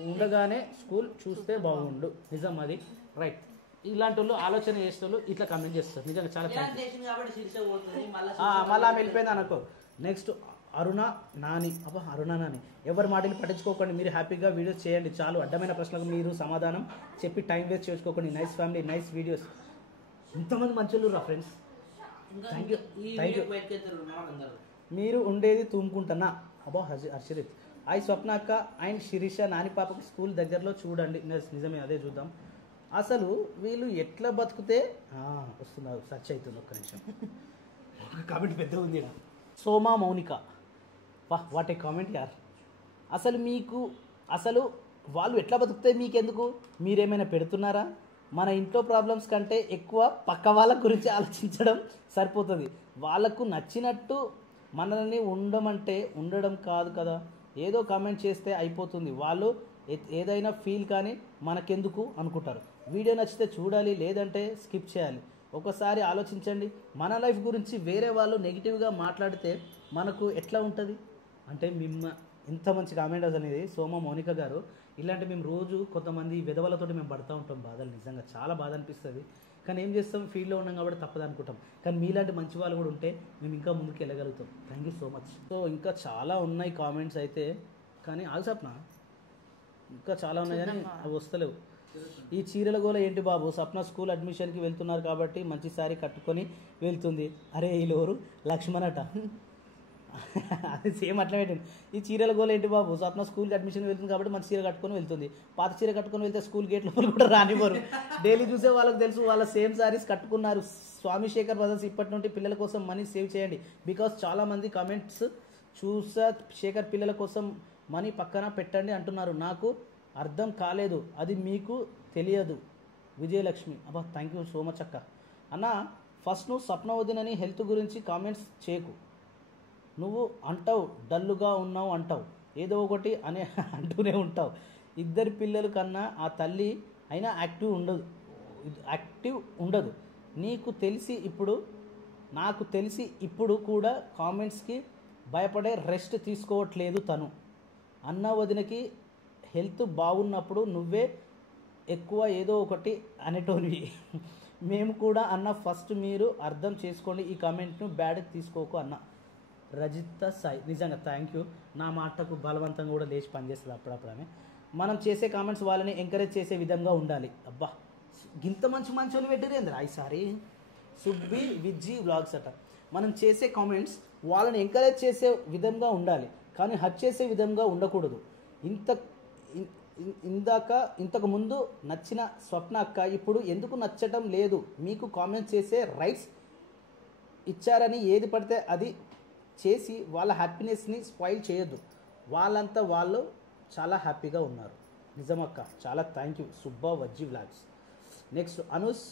ఉండగానే స్కూల్ చూస్తే బాగుండు నిజం అది రైట్ ఇలాంటి వాళ్ళు ఆలోచన చేసే వాళ్ళు ఇట్లా కమెంట్ చేస్తారు నిజంగా చాలా మళ్ళీ ఆమె వెళ్ళిపోయింది అనుకో నెక్స్ట్ అరుణ నాని అరుణ నాని ఎవరి మాటలు పట్టించుకోకండి మీరు హ్యాపీగా వీడియోస్ చేయండి చాలు అడ్డమైన ప్రశ్నలకు మీరు సమాధానం చెప్పి టైం వేస్ట్ చేసుకోకండి నైస్ ఫ్యామిలీ నైస్ వీడియోస్ ఇంతమంది మంచి రా ఫ్రెండ్స్ థ్యాంక్ యూ మీరు ఉండేది తూముకుంటున్నా హర్షరిత్ ఐ స్వప్న అక్క అండ్ శిరీష నాని పాపకి స్కూల్ దగ్గరలో చూడండి నిజమే అదే చూద్దాం అసలు వీళ్ళు ఎట్లా బతుకుతే వస్తున్నారు సర్చ్ అవుతుంది ఒక్క నిమిషం కామెంట్ పెద్ద ఉంది Soma Mounika what a comment యార్ అసలు వాళ్ళు ఎట్లా బతుకుతే మీకెందుకు మీరేమైనా పెడుతున్నారా మన ఇంట్లో ప్రాబ్లమ్స్ కంటే ఎక్కువ పక్క వాళ్ళ గురించి ఆలోచించడం సరిపోతుంది వాళ్ళకు నచ్చినట్టు మనల్ని ఉండడం కాదు కదా ఏదో కామెంట్ చేస్తే అయిపోతుంది వాళ్ళు ఏదైనా ఫీల్ కానీ మనకెందుకు అనుకుంటారు వీడియో నచ్చితే చూడాలి లేదంటే స్కిప్ చేయాలి ఒకసారి ఆలోచించండి మన లైఫ్ గురించి వేరే వాళ్ళు నెగిటివ్గా మాట్లాడితే మనకు ఎట్లా ఉంటుంది అంటే ఇంత మంచి కామెంట్ అనేది సోమ మౌనిక గారు ఇలాంటి మేము రోజు కొంతమంది విధవలతోటి మేము పడుతూ ఉంటాం బాధలు నిజంగా చాలా బాధ అనిపిస్తుంది కానీ ఏం చేస్తాం ఫీల్డ్లో ఉన్నాం కాబట్టి తప్పదు అనుకుంటాం కానీ మీలాంటి మంచి వాళ్ళు కూడా ఉంటే మేము ఇంకా ముందుకు వెళ్ళగలుగుతాం thank you so much so ఇంకా చాలా ఉన్నాయి కామెంట్స్ అయితే కానీ ఆల్సప్న ఇంకా చాలా ఉన్నాయి కానీ అవి వస్తలేవు ఈ చీరల గోల ఏంటి బాబు సప్న స్కూల్ అడ్మిషన్కి వెళ్తున్నారు కాబట్టి మంచి సారీ కట్టుకొని వెళ్తుంది అరే వీళ్ళెవరు లక్ష్మణట అది సేమ్ అట్లా పెట్టండి ఈ చీరల గోల ఏంటి బాబు సప్న స్కూల్కి అడ్మిషన్ వెళ్తుంది కాబట్టి మంచి చీర కట్టుకొని వెళ్తుంది పాత చీర కట్టుకొని వెళ్తే స్కూల్ గేట్ లోపల కూడా రానివ్వరు డైలీ చూసే వాళ్ళకి తెలుసు వాళ్ళ సేమ్ సారీస్ కట్టుకున్నారు స్వామి శేఖర్ బ్రదర్స్ ఇప్పటి నుండి పిల్లల కోసం మనీ సేవ్ చేయండి బికాస్ చాలామంది కామెంట్స్ చూసా శేఖర్ పిల్లల కోసం మనీ పక్కన పెట్టండి అంటున్నారు నాకు అర్థం కాలేదు అది మీకు తెలియదు Vijayalakshmi thank you so much అక్క అన్న ఫస్ట్ నువ్వు స్వప్న వదినని హెల్త్ గురించి కామెంట్స్ చేయకు నువ్వు అంటావు డల్లుగా ఉన్నావు అంటావు ఏదో ఒకటి అంటూనే ఉంటావు ఇద్దరు పిల్లల కన్నా ఆ తల్లి అయినా యాక్టివ్ ఉండదు నాకు తెలిసి ఇప్పుడు కూడా కామెంట్స్కి భయపడే రెస్ట్ తీసుకోవట్లేదు తను అన్న వదినకి హెల్త్ బాగున్నప్పుడు నువ్వే ఎక్కువ ఏదో ఒకటి అనేటోనివి మేము కూడా అన్న ఫస్ట్ మీరు అర్థం చేసుకోండి ఈ కామెంట్ను బ్యాడ్ తీసుకోకు అన్న రజిత సాయి నిజంగా థ్యాంక్ యూ నా మాటకు బలవంతంగా కూడా లేచి పనిచేస్తుంది అప్పుడప్పుడమే మనం చేసే కామెంట్స్ వాళ్ళని ఎంకరేజ్ చేసే విధంగా ఉండాలి ఇంత మంచి వాళ్ళు పెట్టిరేంద్ర ఈసారి సుబ్బి విజ్జి వ్లాగ్స్ అట మనం చేసే కామెంట్స్ వాళ్ళని ఎంకరేజ్ చేసే విధంగా ఉండాలి కానీ హర్ట్ చేసే విధంగా ఉండకూడదు ఇంతకు ముందు నచ్చిన స్వప్న అక్క ఇప్పుడు ఎందుకు నచ్చటం లేదు మీకు కామెంట్ చేసే రైట్స్ ఇచ్చారని ఏది పడితే అది చేసి వాళ్ళ హ్యాపీనెస్ని స్పాయిల్ చేయొద్దు వాళ్ళంతా వాళ్ళు చాలా హ్యాపీగా ఉన్నారు నిజమక్క చాలా thank you Subba Vajji vlogs next అనూస్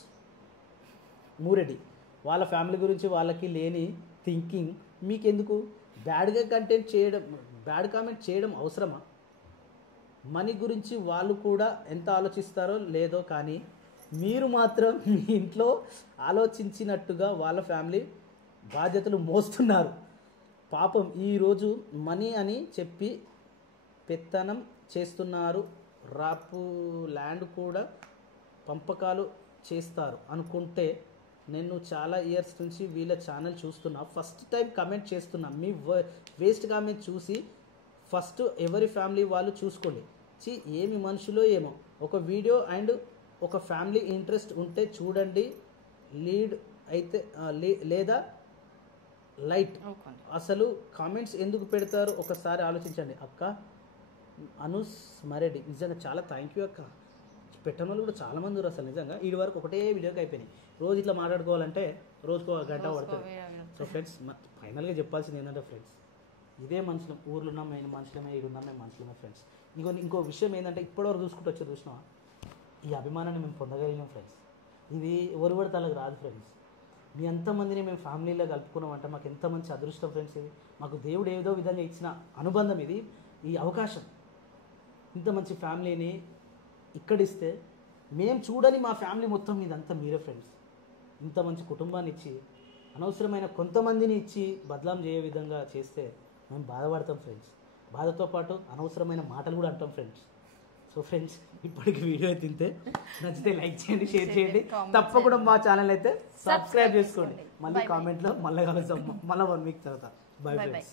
మూరెడ్డి వాళ్ళ ఫ్యామిలీ గురించి వాళ్ళకి లేని థింకింగ్ మీకెందుకు బ్యాడ్ కామెంట్ చేయడం అవసరమా మనీ గురించి వాళ్ళు కూడా ఎంత ఆలోచిస్తారో లేదో కానీ మీరు మాత్రం మీ ఇంట్లో ఆలోచించినట్టుగా వాళ్ళ ఫ్యామిలీ బాధ్యతలు మోస్తున్నారు పాపం ఈరోజు మనీ అని చెప్పి పెత్తనం చేస్తున్నారు రాపు ల్యాండ్ కూడా పంపకాలు చేస్తారు అనుకుంటే నేను చాలా ఇయర్స్ నుంచి వీళ్ళ ఛానల్ చూస్తున్నా ఫస్ట్ టైం కమెంట్ చేస్తున్నా మీ వేస్ట్ కామెంట్ చూసి ఫస్ట్ ఎవరి ఫ్యామిలీ వాళ్ళు చూసుకోండి ఏమి మనుషులో ఏమో ఒక వీడియో అండ్ ఒక ఫ్యామిలీ ఇంట్రెస్ట్ ఉంటే చూడండి లీడ్ అయితే లేదా లైట్ అసలు కామెంట్స్ ఎందుకు పెడతారు ఒకసారి ఆలోచించండి అక్క అనూస్ మరెడ్డి నిజంగా చాలా థ్యాంక్ యూ అక్క పెట్టిన వాళ్ళు కూడా చాలామంది ఉన్నారు అసలు నిజంగా ఈ వరకు ఒకటే వీడియోకి అయిపోయినాయి రోజు ఇట్లా మాట్లాడుకోవాలంటే రోజుకో గంట పడుతుంది సో ఫ్రెండ్స్ ఫైనల్గా చెప్పాల్సింది ఏంటంటే ఫ్రెండ్స్ ఇదే మనుషులం ఊర్లో ఉన్నాం మేము మనుషులమే ఇక్కడ ఉన్నాం మేము మనుషులమే ఫ్రెండ్స్ ఇంకో విషయం ఏంటంటే ఇప్పటివరకు చూసుకుంటూ వచ్చి చూసినా ఈ అభిమానాన్ని మేము పొందగలిగినాం ఫ్రెండ్స్. ఇది ఎవరు పడితే అలాగ రాదు ఫ్రెండ్స్. మీ ఎంతమందిని మేము ఫ్యామిలీలో కలుపుకున్నామంటే మాకు ఎంత మంచి అదృష్టం ఫ్రెండ్స్. ఇది మాకు దేవుడు ఏదో విధంగా ఇచ్చిన అనుబంధం, ఇది ఈ అవకాశం. ఇంత మంచి ఫ్యామిలీని ఇక్కడిస్తే మేము చూడని మా ఫ్యామిలీ మొత్తం ఇదంతా మీరే ఫ్రెండ్స్. ఇంత మంచి కుటుంబాన్ని ఇచ్చి అనవసరమైన కొంతమందిని ఇచ్చి బదలాం చేయే విధంగా చేస్తే మేము బాధపడతాం ఫ్రెండ్స్. బాధతో పాటు అనవసరమైన మాటలు కూడా అంటాం ఫ్రెండ్స్. సో ఫ్రెండ్స్, ఇప్పటికి వీడియో తింటే నచ్చితే లైక్ చేయండి, షేర్ చేయండి, తప్పకుండా మా ఛానల్ అయితే సబ్స్క్రైబ్ చేసుకోండి. మళ్ళీ కామెంట్లో మళ్ళీ కలుద్దాం, మళ్ళీ 1 వీక్ తర్వాత. Bye friends.